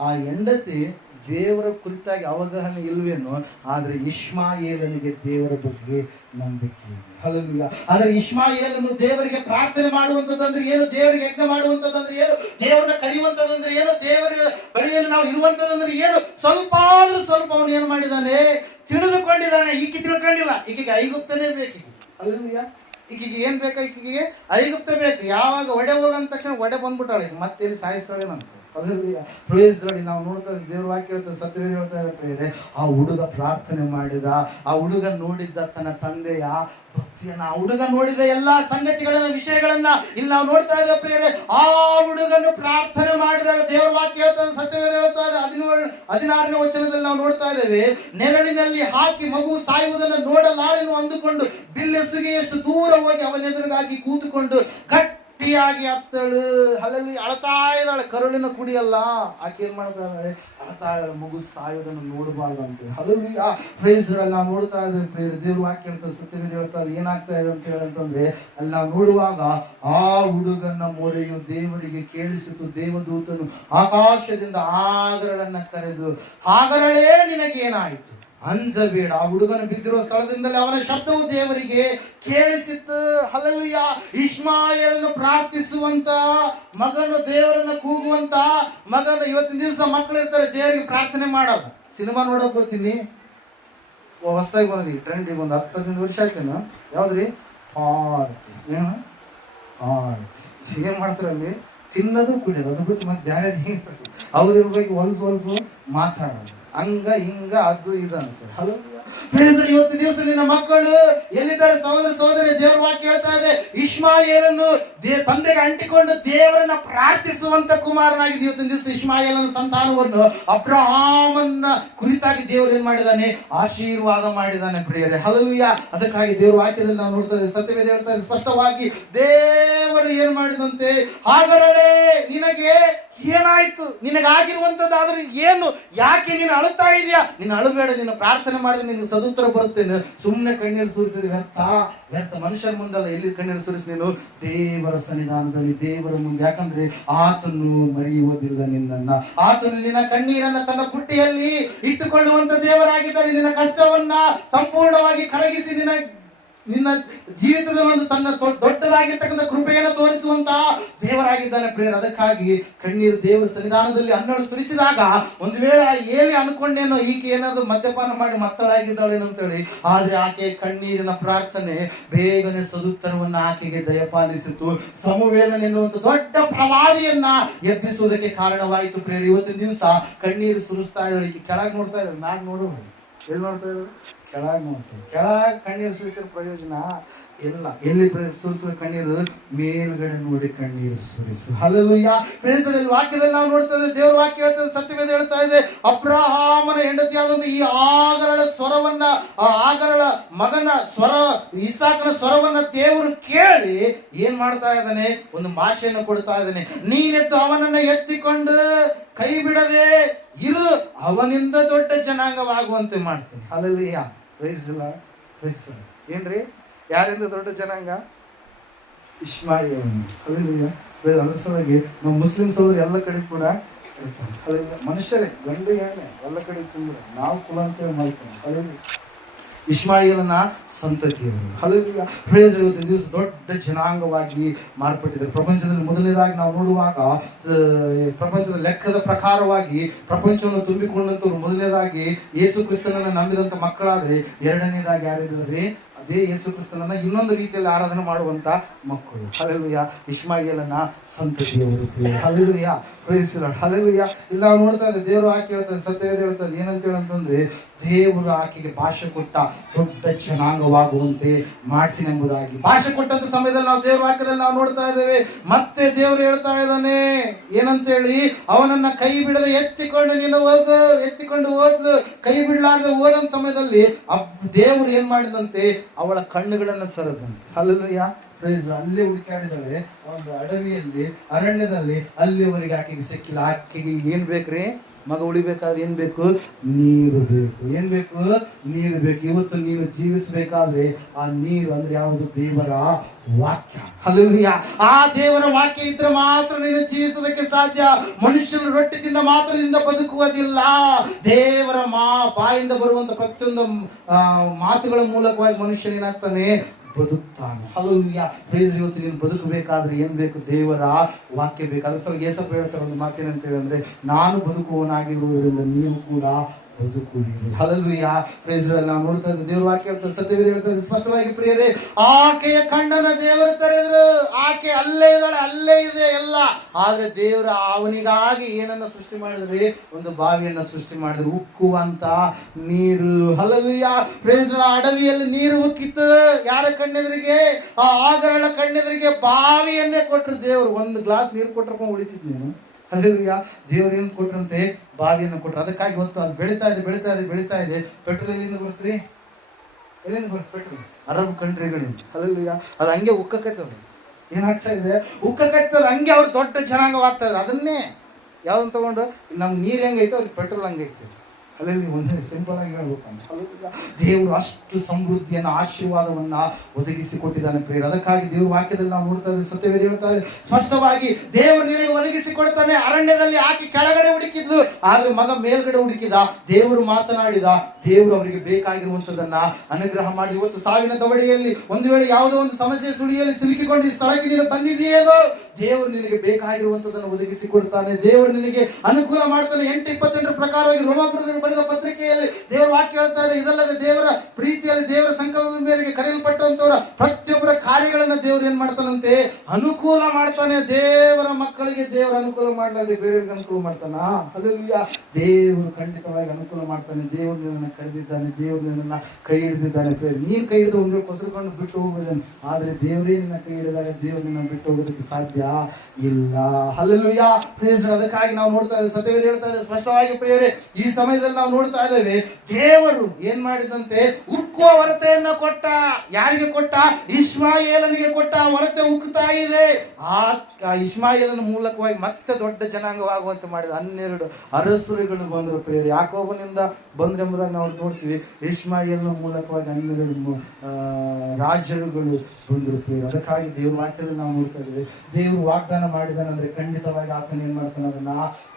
ಆ ಹೆಂಡತಿ ದೇವರ ಕುರಿತಾಗಿ ಅವಗಾಹನೆ ಇಲ್ವೇನೋ, ಆದ್ರೆ ಇಷ್ಮಾಯೇಲನಿಗೆ ದೇವರ ಬಗ್ಗೆ ನಂಬಿಕೆ ಇದೆ. ಹಲ್ಲೆಲೂಯಾ. ಆದ್ರೆ ಇಷ್ಮಾಯೇಲನು ದೇವರಿಗೆ ಪ್ರಾರ್ಥನೆ ಮಾಡುವಂತದಂದ್ರೆ ಏನು? ದೇವರಿಗೆ ಯಜ್ಞ ಮಾಡುವಂತದಂದ್ರೆ ಏನು? ದೇವರನ್ನ ಕರೆಯುವಂತದಂದ್ರೆ ಏನು? ದೇವರ ಬಳಿಯಲ್ಲಿ ನಾವು ಇರುವಂತದಂದ್ರೆ ಏನು? ಸ್ವಲ್ಪ ಆದ್ರೂ ಸ್ವಲ್ಪ ಅವನು ಏನ್ ಮಾಡಿದ್ದಾನೆ? ತಿಳಿದುಕೊಂಡಿದ್ದಾನೆ. ಈಕೆ ತಿಳ್ಕೊಂಡಿಲ್ಲ. ಈಕೆಗೆ ಐಗುಪ್ತನೇ ಬೇಕು. ಹಲ್ಲೆಲೂಯಾ. ಈಕೆಗೆ ಏನ್ ಬೇಕಾ? ಈಕೆಗೆ ಐಗುಪ್ತ ಬೇಕು. ಯಾವಾಗ ಒಡೆ ಹೋಗಂದ ತಕ್ಷಣ ಒಡೆ ಬಂದ್ಬಿಟ್ಟಾಳೆ. ಮತ್ತೆ ಇಲ್ಲಿ ಸಾಯಿಸ್ತಾಳೇನಂತ. ಹಲ್ಲೆಲೂಯಾ. Praise Lord. ನಾವು ನೋಡ್ತಾ ಇದ್ದೀವಿ, ದೇವ್ರ ವಾಕ್ಯ ಹೇಳ್ತಾರೆ, ಸತ್ಯವೇದ ಹೇಳ್ತಾ ಇದೆ ಪ್ರಿಯರೇ, ಆ ಹುಡುಗ ಪ್ರಾರ್ಥನೆ ಮಾಡಿದ, ಆ ಹುಡುಗ ನೋಡಿದ್ದ ತನ್ನ ತಂದೆಯ ಭಕ್ತಿಯನ್ನ, ಆ ಹುಡುಗ ನೋಡಿದ ಎಲ್ಲಾ ಸಂಗತಿಗಳನ್ನ, ವಿಷಯಗಳನ್ನ ಇಲ್ಲಿ ನಾವು ನೋಡ್ತಾ ಇದ್ದೇವೆ ಪ್ರಿಯರೇ. ಆ ಹುಡುಗನು ಪ್ರಾರ್ಥನೆ ಮಾಡಿದಾಗ ದೇವರ ವಾಕ್ಯ ಹೇಳ್ತಾರೆ, ಸತ್ಯವೇದ ಹೇಳ್ತಾ ಇದೆ 16ನೇ ವಚನದಲ್ಲಿ ನಾವು ನೋಡ್ತಾ ಇದ್ದೇವೆ, ನೆರಳಿನಲ್ಲಿ ಹಾಕಿ ಮಗು ಸಾಯುವುದನ್ನು ನೋಡಲಾರೆನು ಅಂದುಕೊಂಡು ಬಿಲ್ಲೆಸುಗೆಯಷ್ಟು ದೂರ ಹೋಗಿ ಅವನ ಎದುರಿಗಾಗಿ ಕೂತುಕೊಂಡು ಗಟ್ಟಿಯಾಗಿ ಅತ್ತಳು. ಅಲ್ಲಲ್ಲಿ ಅಳತಾ ಇದ್ದಾಳೆ, ಕರುಳಿನ ಕುಡಿಯಲ್ಲ, ಆಕೆ ಏನ್ ಮಾಡ್ತಾ ಇದ್ದಾಳೆ, ಅಳತಾ ಇದ್ದಾಳೆ, ಮಗು ಸಾಯುವುದನ್ನು ನೋಡಬಾರ್ದು ಅಂತೇಳಿ. ಅಲ್ಲಲ್ಲಿ ಆ ಪ್ರೈಸ್ ನಾವು ನೋಡ್ತಾ ಇದ್ದೇವೆ ಪ್ರಿಯರೇ. ದೇವ್ರ ವಾಕ್ಯ ಹೇಳ್ತಾರೆ, ಸತ್ಯವೇದ ಹೇಳ್ತಾ ಇದೆ, ಏನಾಗ್ತಾ ಇದೆ ಅಂತ ಹೇಳಂತಂದ್ರೆ, ಅಲ್ಲಿ ನಾವು ನೋಡುವಾಗ ಆ ಹುಡುಗನ ಮೊರೆಯು ದೇವರಿಗೆ ಕೇಳಿಸಿತು. ದೇವದೂತನು ಆಕಾಶದಿಂದ ಆಗರಳನ್ನ ಕರೆದು, ಆಗರಳೇ ನಿನಗೇನಾಯಿತು, ಅಂಜಬೇಡ. ಆ ಹುಡುಗನು ಬಿದ್ದಿರುವ ಸ್ಥಳದಿಂದಲೇ ಅವನ ಶಬ್ದವು ದೇವರಿಗೆ ಕೇಳಿಸಿತ್ತು. ಹಲ್ಲೆಲೂಯಾ. ಇಷ್ಮಾಯೇಲನು ಪ್ರಾರ್ಥಿಸುವಂತ ಮಗನು, ದೇವರನ್ನ ಕೂಗುವಂತ ಮಗನು. ಇವತ್ತಿನ ದಿವಸ ಮಕ್ಕಳು ಇರ್ತಾರೆ ದೇವರಿಗೆ ಪ್ರಾರ್ಥನೆ ಮಾಡೋದು. ಸಿನಿಮಾ ನೋಡೋಕೆ ಬರ್ತೀನಿ, ಹೊಸದಾಗಿ ಬಂದ್ರಿ ಟ್ರೆಂಡ್, ಈಗ ಒಂದು 10-15 ವರ್ಷ ಆಯ್ತೇನು, ಯಾವ್ದ್ರಿ ಏನು ಏನ್ ಮಾಡ್ತಾರೆ ಅಲ್ಲಿ, ತಿನ್ನೋದು ಕುಡಿಯೋದು, ಅದು ಬಿಟ್ಟು ಮತ್ತೆ ಬೇರೆ ಅವ್ರು ಇರ್ಬೇಕು, ಹೊಲಸು ಮಾತಾಡೋದು, ಹಂಗ ಹಿಂಗ ಅದು ಇದಂತೆ. ಇವತ್ತು ದಿವಸ ನಿನ್ನ ಮಕ್ಕಳು ಎಲ್ಲಿದ್ದಾರೆ ಸಹೋದರ ಸಹೋದರಿ, ದೇವರ ವಾಕ್ಯ ಹೇಳ್ತಾ ಇದೆ, ಇಷ್ಮಾಯೇಲನ್ನು ತಂದೆಗೆ ಅಂಟಿಕೊಂಡು ದೇವರನ್ನ ಪ್ರಾರ್ಥಿಸುವಂತ ಕುಮಾರನಾಗಿದೆ. ಇವತ್ತಿನ ದಿವಸ ಇಷ್ಮಾಯೇಲನ ಸಂತಾನವನ್ನು ಅಬ್ರಹಾಮನ್ನ ಕುರಿತಾಗಿ ದೇವರು ಏನ್ ಮಾಡಿದಾನೆ, ಆಶೀರ್ವಾದ ಮಾಡಿದಾನೆ ಪ್ರಿಯರೇ. ಹಲ್ಲೆಲೂಯಾ. ಅದಕ್ಕಾಗಿ ದೇವರ ವಾಕ್ಯದಲ್ಲಿ ನಾವು ನೋಡ್ತಾ ಇದ್ದೇವೆ, ಸತ್ಯವೇದ ಹೇಳ್ತಾ ಇದೆ ಸ್ಪಷ್ಟವಾಗಿ, ದೇವರು ಏನ್ ಮಾಡಿದಂತೆ, ಹಾಗಾದರೆ ನಿನಗೆ ಏನಾಯ್ತು, ನಿನಗಾಗಿರುವಂತದ್ದಾದ್ರೆ ಏನು, ಯಾಕೆ ನೀನು ಅಳುತ್ತಾ ಇದೆಯಾ, ನೀನು ಅಳಬೇಡ, ನೀನು ಪ್ರಾರ್ಥನೆ ಮಾಡಿದ್ರೆ ನಿನಗೆ ಸದುತ್ತರ ಬರುತ್ತೇನೆ. ಸುಮ್ಮನೆ ಕಣ್ಣೀರು ಸುರಿಸಿದ್ರೆ ವ್ಯರ್ಥ ಮನುಷ್ಯರ ಮುಂದಲ್ಲ, ಎಲ್ಲಿ ಕಣ್ಣೀರು ಸುರಿಸಿ, ನೀನು ದೇವರ ಸನ್ನಿಧಾನದಲ್ಲಿ, ದೇವರ ಮುಂದೆ. ಯಾಕಂದ್ರೆ ಆತನು ಮರೆಯುವುದಿಲ್ಲ ನಿನ್ನನ್ನ, ಆತನು ನಿನ್ನ ಕಣ್ಣೀರನ್ನ ತನ್ನ ಪುಟ್ಟಿಯಲ್ಲಿ ಇಟ್ಟುಕೊಳ್ಳುವಂತ ದೇವರಾಗಿದ್ದಾನೆ. ನಿನ್ನ ಕಷ್ಟವನ್ನ ಸಂಪೂರ್ಣವಾಗಿ ಕರಗಿಸಿ ನಿನ್ನ ಜೀವಿತದ ಒಂದು ತನ್ನ ದೊಡ್ಡದಾಗಿರ್ತಕ್ಕಂಥ ಕೃಪೆಯನ್ನು ತೋರಿಸುವಂತ ದೇವರಾಗಿದ್ದಾನೆ ಪ್ರಿಯರ. ಅದಕ್ಕಾಗಿ ಕಣ್ಣೀರು ದೇವರ ಸನ್ನಿಧಾನದಲ್ಲಿ 12 ಸುರಿಸಿದಾಗ ಒಂದು ವೇಳೆ ಏಲಿ ಅನ್ಕೊಂಡೇನೋ, ಈಕೆ ಏನಾದ್ರು ಮದ್ಯಪಾನ ಮಾಡಿ ಮತ್ತಳಾಗಿದ್ದಾಳೇನೋ ಅಂತೇಳಿ, ಆದ್ರೆ ಆಕೆ ಕಣ್ಣೀರಿನ ಪ್ರಾರ್ಥನೆ ಬೇಗನೆ ಸದುತ್ತರವನ್ನ ಆಕೆಗೆ ದಯಪಾಲಿಸಿತು. ಸಮುವೇಲನ್ ಎನ್ನುವಂತ ದೊಡ್ಡ ಪ್ರವಾದಿಯನ್ನ ಎಬ್ಬಿಸುವುದಕ್ಕೆ ಕಾರಣವಾಯಿತು ಪ್ರಿಯರ. ಇವತ್ತಿನ ದಿವಸ ಕಣ್ಣೀರು ಸುರಿಸ್ತಾ ಇದ್ದಾಳೆ, ಕೆಳಗೆ ನೋಡ್ತಾ ಇದ್ದಾರೆ, ಮ್ಯಾಗ ನೋಡು, ಎಲ್ಲಿ ನೋಡ್ತಾ ಇದ್ದಾರೆ, ಕೆಳಗೆ ನೋಡ್ತಾರೆ. ಕೆಳಗೆ ಕಣ್ಣೀರು ಸುರಿಸಿದ ಪ್ರಯೋಜನ ಇಲ್ಲ. ಎಲ್ಲಿ ಸುರಿಸುವ ಕಣ್ಣೀರು, ಮೇಲ್ಗಡೆ ನೋಡಿ ಕಣ್ಣೀರು ಸುರಿಸು. ಹಲ್ಲೆಲೂಯಾ. ಪ್ರೇಸದಲ್ಲಿ ವಾಕ್ಯದಲ್ಲಿ ನಾವು ನೋಡ್ತಾ ಇದ್ದೇವೆ, ದೇವರ ವಾಕ್ಯ ಹೇಳ್ತದೆ, ಸತ್ಯವೇದ ಹೇಳ್ತಾ ಇದೆ, ಅಬ್ರಹಾಮನ ಹೆಂಡತಿಯಾದಂತ ಈ ಆಗರಳ ಸ್ವರವನ್ನ, ಆ ಆಗರಳ ಮಗನ ಸ್ವರ, ಇಸಾಕನ ಸ್ವರವನ್ನ ದೇವರು ಕೇಳಿ ಏನ್ ಮಾಡ್ತಾ ಇದ್ದಾನೆ, ಒಂದು ಭಾಷೆಯನ್ನು ಕೊಡ್ತಾ ಇದ್ದಾನೆ. ನೀನೆದ್ದು ಅವನನ್ನ ಎತ್ತಿಕೊಂಡು ಕೈ ಬಿಡದೆ ಇರು, ಅವನಿಂದ ದೊಡ್ಡ ಜನಾಂಗವಾಗುವಂತೆ ಮಾಡ್ತೀನಿ. Hallelujah. Praise Lord. Praise Lord. ಏನ್ರಿ, ಯಾರಿಂದ ದೊಡ್ಡ ಜನಾಂಗ? ಇಷ್ಮಾಯೇಲ. ಹಲ್ಲೆಲೂಯಾ. ಅದರ ಸಲುವಾಗಿ ನಾವು ಮುಸ್ಲಿಂ ಸಹೋದರ ಎಲ್ಲ ಕಡೆ ಕೂಡ ಇರ್ತಾರೆ. ಹಲ್ಲೆಲೂಯಾ. ಮನುಷ್ಯರೇ, ಗಂಡು ಹೆಣ್ಣೆ ಎಲ್ಲ ಕಡೆ ತುಂಬ ನಾವು ಕುಲ ಅಂತೇಳಿ ಮಾಡ್ತೀವಿ. ಹಲ್ಲೆಲೂಯಾ. ಇಷ್ಮಾಯೇಲನ ಸಂತತಿಯವರು. ಹಲ್ಲೆಲೂಯಾ. ಪ್ರೈಸ್ ಇವತ್ತು ದಿವಸ ದೊಡ್ಡ ಜನಾಂಗವಾಗಿ ಮಾರ್ಪಟ್ಟಿದೆ. ಪ್ರಪಂಚದಲ್ಲಿ ಮೊದಲನೇದಾಗಿ ನಾವು ನೋಡುವಾಗ, ಪ್ರಪಂಚದ ಲೆಕ್ಕದ ಪ್ರಕಾರವಾಗಿ ಪ್ರಪಂಚವನ್ನು ತುಂಬಿಕೊಂಡಂತವ್ರು ಮೊದಲನೇದಾಗಿ ಯೇಸು ಕ್ರಿಸ್ತನನ್ನ ನಂಬಿದಂತ ಮಕ್ಕಳಾದ್ರೆ, ಎರಡನೇದಾಗಿ ಯಾರಿದ್ದಾರೆ, ಅದೇ ಯೇಸು ಕ್ರಿಸ್ತನನ್ನ ಇನ್ನೊಂದು ರೀತಿಯಲ್ಲಿ ಆರಾಧನೆ ಮಾಡುವಂತ ಮಕ್ಕಳು. ಹಲ್ಲೆಲೂಯಾ. ಇಷ್ಮಾಯೇಲನ ಸಂತತಿಯವರು. Hallelujah. Praise the Lord. Hallelujah. ಇಲ್ಲ ನಾವು ನೋಡ್ತಾ ಇದ್ದೇವೆ, ದೇವರು ಆಕೆ ಹೇಳ್ತಾರೆ, ಸತ್ಯವೇದ ಹೇಳ್ತಾರೆ, ಏನಂತ ಹೇಳಂತಂದ್ರೆ, ದೇವರು ಆಕೆಗೆ ಭಾಷೆ ಕೊಟ್ಟ ದೊಡ್ಡ ಜನಾಂಗವಾಗುವಂತೆ ಮಾಡ್ತೀನಿ ಎಂಬುದಾಗಿ ಭಾಷೆ ಕೊಟ್ಟಂತ ಸಮಯದಲ್ಲಿ ನಾವು ದೇವರ ವಾಕ್ಯದಲ್ಲಿ ನಾವು ನೋಡ್ತಾ ಇದ್ದೇವೆ. ಮತ್ತೆ ದೇವರು ಹೇಳ್ತಾ ಇದ್ದಾನೆ ಏನಂತೇಳಿ, ಅವನನ್ನ ಕೈ ಬಿಡದೆ ಎತ್ತಿಕೊಂಡು ನೀನು ಹೋಗು, ಎತ್ತಿಕೊಂಡು ಹೋದ್ಲು. ಕೈ ಬಿಡಲಾರ್ದೆ ಹೋದಂತ ಸಮಯದಲ್ಲಿ ದೇವರು ಏನ್ ಮಾಡಿದಂತೆ, ಅವಳ ಕಣ್ಣುಗಳನ್ನು ತರದಂತೆ. ಹಲ್ಲೆಲೂಯಾ. ಪ್ರೈಸ್. ಅಲ್ಲೇ ಹುಡುಕಾಡಿದಾಳೆ ಒಂದು ಅಡವಿಯಲ್ಲಿ, ಅರಣ್ಯದಲ್ಲಿ. ಅಲ್ಲಿವರೆಗೆ ಆಕೆಗೆ ಸಿಕ್ಕಿಲ್ಲ. ಆಕೆಗೆ ಏನ್ ಬೇಕ್ರಿ, ಮಗ ಉಳಿಬೇಕಾದ್ರೆ ಏನ್ ಬೇಕು, ನೀರು ಬೇಕು. ಏನ್ ಬೇಕು, ನೀರು ಬೇಕು. ಇವತ್ತು ನೀನು ಜೀವಿಸಬೇಕಾದ್ರೆ ಆ ನೀರು ಅಂದ್ರೆ ಯಾವುದು, ದೇವರ ವಾಕ್ಯ. ಹಲ್ಲೆಲೂಯಾ. ಆ ದೇವರ ವಾಕ್ಯ ಇದ್ರೆ ಮಾತ್ರ ನೀನು ಜೀವಿಸೋದಕ್ಕೆ ಸಾಧ್ಯ. ಮನುಷ್ಯನ ರೊಟ್ಟಿಯಿಂದ ಮಾತ್ರದಿಂದ ಬದುಕುವುದಿಲ್ಲ. ದೇವರ ಬಾಯಿಂದ ಬರುವಂತ ಪ್ರತಿಯೊಂದು ಮಾತುಗಳ ಮೂಲಕವಾಗಿ ಮನುಷ್ಯನೇನಾಗ್ತಾನೆ, ಬದುಕ್ತಾನೆ. ಹಲ್ಲೆಲೂಯಾ. ಪ್ರೈಸ್. ಇವತ್ತು ನೀನು ಬದುಕಬೇಕಾದ್ರೆ ಏನ್ ಬೇಕು, ದೇವರ ವಾಕ್ಯ ಬೇಕು. ಅದ್ರ ಸಲ ಯೇಸಪ್ಪ ಹೇಳ್ತಾರೆ ಒಂದು ಮಾತೇನಂತ ಹೇಳಿದ್ರೆ, ನಾನು ಬದುಕುವವನಾಗಿರುವುದರಿಂದ ನೀವು ಕೂಡ ಬದುಕುವಿರಿ. ಹಲ್ಲೆಲೂಯಾ. Praise the Lord. ನಾವು ನೋಡ್ತಾ ಇದ್ದೀವಿ, ದೇವರ ವಾಕ್ಯ ಹೇಳ್ತದೆ, ಸತ್ಯವೇದ ಹೇಳ್ತದೆ ಸ್ಪಷ್ಟವಾಗಿ, ಪ್ರಿಯರೇ, ಆಕೆಯ ಕಣ್ಣನ್ನ ದೇವರು ತೆರೆದ್ರು. ಆಕೆ ಅಲ್ಲೇ ಇದ್ದಾಳೆ, ಅಲ್ಲೇ ಇದೆ ಎಲ್ಲ. ಆದ್ರೆ ದೇವರು ಅವನಿಗಾಗಿ ಏನನ್ನ ಸೃಷ್ಟಿ ಮಾಡಿದ್ರಿ? ಒಂದು ಬಾವಿಯನ್ನ ಸೃಷ್ಟಿ ಮಾಡಿದ್ರು, ಉಕ್ಕುವಂತ ನೀರು. ಹಲ್ಲೆಲೂಯಾ. Praise the Lord. ಅಡವಿಯಲ್ಲಿ ನೀರು ಉಕ್ಕಿತ್ತು. ಯಾರ ಕಣ್ಣೆದುರಿಗೆ? ಆ ಆಗರಳ ಕಣ್ಣೆದುರಿಗೆ ಬಾವಿಯನ್ನೇ ಕೊಟ್ಟರು ದೇವರು. ಒಂದು ಗ್ಲಾಸ್ ನೀರು ಕೊಟ್ಟರೆ ಉಳಿತಿದ್ ನೀನು. ಹಲ್ಲೆಲೂಯಾ. ದೇವ್ರು ಏನು ಕೊಟ್ರಂತೆ? ಬಾವಿಯನ್ನು ಕೊಟ್ಟರು. ಅದಕ್ಕಾಗಿ ಹೊತ್ತು ಅದು ಬೆಳೀತಾ ಇದೆ. ಪೆಟ್ರೋಲ್ ಎಲ್ಲಿಂದ ಬರ್ತ್ರಿ? ಎಲ್ಲಿಂದ ಬರುತ್ತೆ ಪೆಟ್ರೋಲ್? ಅರಬ್ ಕಂಟ್ರಿಗಳಿಂದ. ಹಲ್ಲೆಲೂಯಾ. ಅದು ಹಂಗೆ ಉಕ್ಕಕತ್ತದ. ಏನಾಗ್ತಾ ಇದೆ? ಉಕ್ಕಕತ್ತದ. ಹಂಗೆ ಅವ್ರು ದೊಡ್ಡ ಜನಾಂಗವಾಗ್ತಾ ಇದ್ದಾರೆ. ಅದನ್ನೇ ಯಾವ್ದನ್ನ ತಗೊಂಡು ನಮ್ಮ ನೀರು ಹೆಂಗೈತೆ ಅವ್ರಿಗೆ ಪೆಟ್ರೋಲ್ ಹಂಗೈತೆ. ಅಲ್ಲಿ ಒಂದೇ ಸಿಂಪಲ್ ಆಗಿ ಹೇಳ್ಬೇಕಂತ, ದೇವರು ಅಷ್ಟು ಸಮೃದ್ಧಿಯನ್ನ, ಆಶೀರ್ವಾದವನ್ನ ಒದಗಿಸಿಕೊಟ್ಟಿದ್ದಾನೆ ಪ್ರಿಯರೇ. ಅದಕ್ಕಾಗಿ ದೇವ್ರ ವಾಕ್ಯದಲ್ಲಿ ನಾವು ನೋಡ್ತಾ ಇದ್ದೀವಿ, ಸತ್ಯವೇದ ಹೇಳ್ತಾ ಇದೆ ಸ್ಪಷ್ಟವಾಗಿ, ದೇವರು ನಿನಗೆ ಒದಗಿಸಿಕೊಡ್ತಾನೆ. ಅರಣ್ಯದಲ್ಲಿ ಆಕೆ ಕೆಳಗಡೆ ಹುಡುಕಿದ್ಲು, ಆದ್ರೆ ಮಗ ಮೇಲ್ಗಡೆ ಹುಡುಕಿದ. ದೇವರು ಮಾತನಾಡಿದ. ದೇವರು ಅವರಿಗೆ ಬೇಕಾಗಿರುವಂತದನ್ನ ಅನುಗ್ರಹ ಮಾಡಿ. ಇವತ್ತು ಸಾವಿನ ದವಡಿಯಲ್ಲಿ ಒಂದು ವೇಳೆ ಯಾವುದೋ ಒಂದು ಸಮಸ್ಯೆ ಸುಳಿಯಲ್ಲಿ ಸಿಲುಕಿಕೊಂಡು ಈ ಸ್ಥಳಕ್ಕೆ ನೀನು ಬಂದಿದೆಯೇನೋ, ದೇವರು ನಿನಗೆ ಬೇಕಾಗಿರುವಂತದನ್ನು ಒದಗಿಸಿಕೊಡ್ತಾನೆ. ದೇವರು ನಿನಗೆ ಅನುಕೂಲ ಮಾಡ್ತಾನೆ. 8:28 ಪ್ರಕಾರವಾಗಿ ರೋಮಾಪುರದಲ್ಲಿ ಬರೆದ ಪತ್ರಿಕೆಯಲ್ಲಿ ದೇವರ ವಾಕ್ಯ ಹೇಳ್ತಾ ಇದೆ, ಇದಲ್ಲದೆ ದೇವರ ಪ್ರೀತಿಯಲ್ಲಿ, ದೇವರ ಸಂಕಲ್ಪದ ಮೇರೆಗೆ ಕರೆಯಲ್ಪಟ್ಟಂತವರ ಪ್ರತಿಯೊಬ್ಬರ ಕಾರ್ಯಗಳನ್ನ ದೇವರು ಏನ್ ಮಾಡ್ತಾನಂತೆ? ಅನುಕೂಲ ಮಾಡ್ತಾನೆ. ದೇವರ ಮಕ್ಕಳಿಗೆ ದೇವರು ಅನುಕೂಲ ಮಾಡಲಾರ್ದೆ ಬೇರೆಯವ್ರಿಗೆ ಅನುಕೂಲ ಮಾಡ್ತಾನ? ಹಲ್ಲೆಲೂಯಾ. ದೇವರು ಖಂಡಿತವಾಗಿ ಅನುಕೂಲ ಮಾಡ್ತಾನೆ. ದೇವರು ನಿನ್ನನ್ನು ಕರೆದಿದ್ದಾನೆ. ದೇವರು ನಿನ್ನನ್ನ ಕೈ ಹಿಡಿದಿದ್ದಾನೆ. ನೀನ್ ಕೈ ಹಿಡಿದು ಒಂದು ಕೊಸರುಕೊಂಡು ಬಿಟ್ಟು ಹೋಗುವುದನ್ನು, ಆದ್ರೆ ದೇವರೇ ನಿನ್ನ ಕೈ ಹಿಡಿದಾಗ ದೇವರು ನಿನ್ನ ಬಿಟ್ಟು ಹೋಗೋದಕ್ಕೆ ಸಾಧ್ಯ ಇಲ್ಲ. ಹಲ್ಲೆಲೂಯಾ. ಪ್ರಿಯರೇ, ಅದಕ್ಕಾಗಿ ನಾವು ನೋಡ್ತಾ ಇದ್ದೇವೆ, ಸತ್ಯವೇದ ಹೇಳ್ತಾ ಇದೆ ಸ್ಪಷ್ಟವಾಗಿ ಪ್ರಿಯರೇ, ಈ ಸಮಯದಲ್ಲಿ ನಾವು ನೋಡ್ತಾ ಇದ್ದೇವೆ, ದೇವರು ಏನ್ ಮಾಡಿದಂತೆ? ಉಕ್ಕುವ ಹೊರತೆಯನ್ನ ಕೊಟ್ಟ. ಯಾರಿಗೆ ಕೊಟ್ಟ? ಇಷ್ಮಾಯೇಲನಿಗೆ ಕೊಟ್ಟ. ಹೊರತೆ ಉಕ್ಕುತ್ತಾ ಇದೆ. ಆ ಇಷ್ಮಾಯೇಲನ ಮೂಲಕವಾಗಿ ಮತ್ತೆ ದೊಡ್ಡ ಜನಾಂಗವಾಗುವಂತೆ ಮಾಡಿದ. 12 ಅರಸುರುಗಳು ಬಂದರು ಪ್ರಿಯರೇ. ಯಾಕೋಬನಿಂದ ಬಂದ್ರು ಎಂಬುದಾಗಿ ನಾವು ನೋಡ್ತೀವಿ. ಇಷ್ಮಾಯೇಲನ ಮೂಲಕವಾಗಿ 12 ರಾಜರುಗಳು ಬಂದರು ಪ್ರಿಯರೇ. ಅದಕ್ಕಾಗಿ ದೇವ್ರ ವಾಕ್ಯದಲ್ಲಿ ನಾವು ನೋಡ್ತಾ ಇದ್ದೇವೆ, ದೇವರು ವಾಗ್ದಾನ ಮಾಡಿದಾನಂದ್ರೆ ಖಂಡಿತವಾಗಿ ಆತನ ಏನ್ ಮಾಡ್ತಾನೆ? ಅದನ್ನ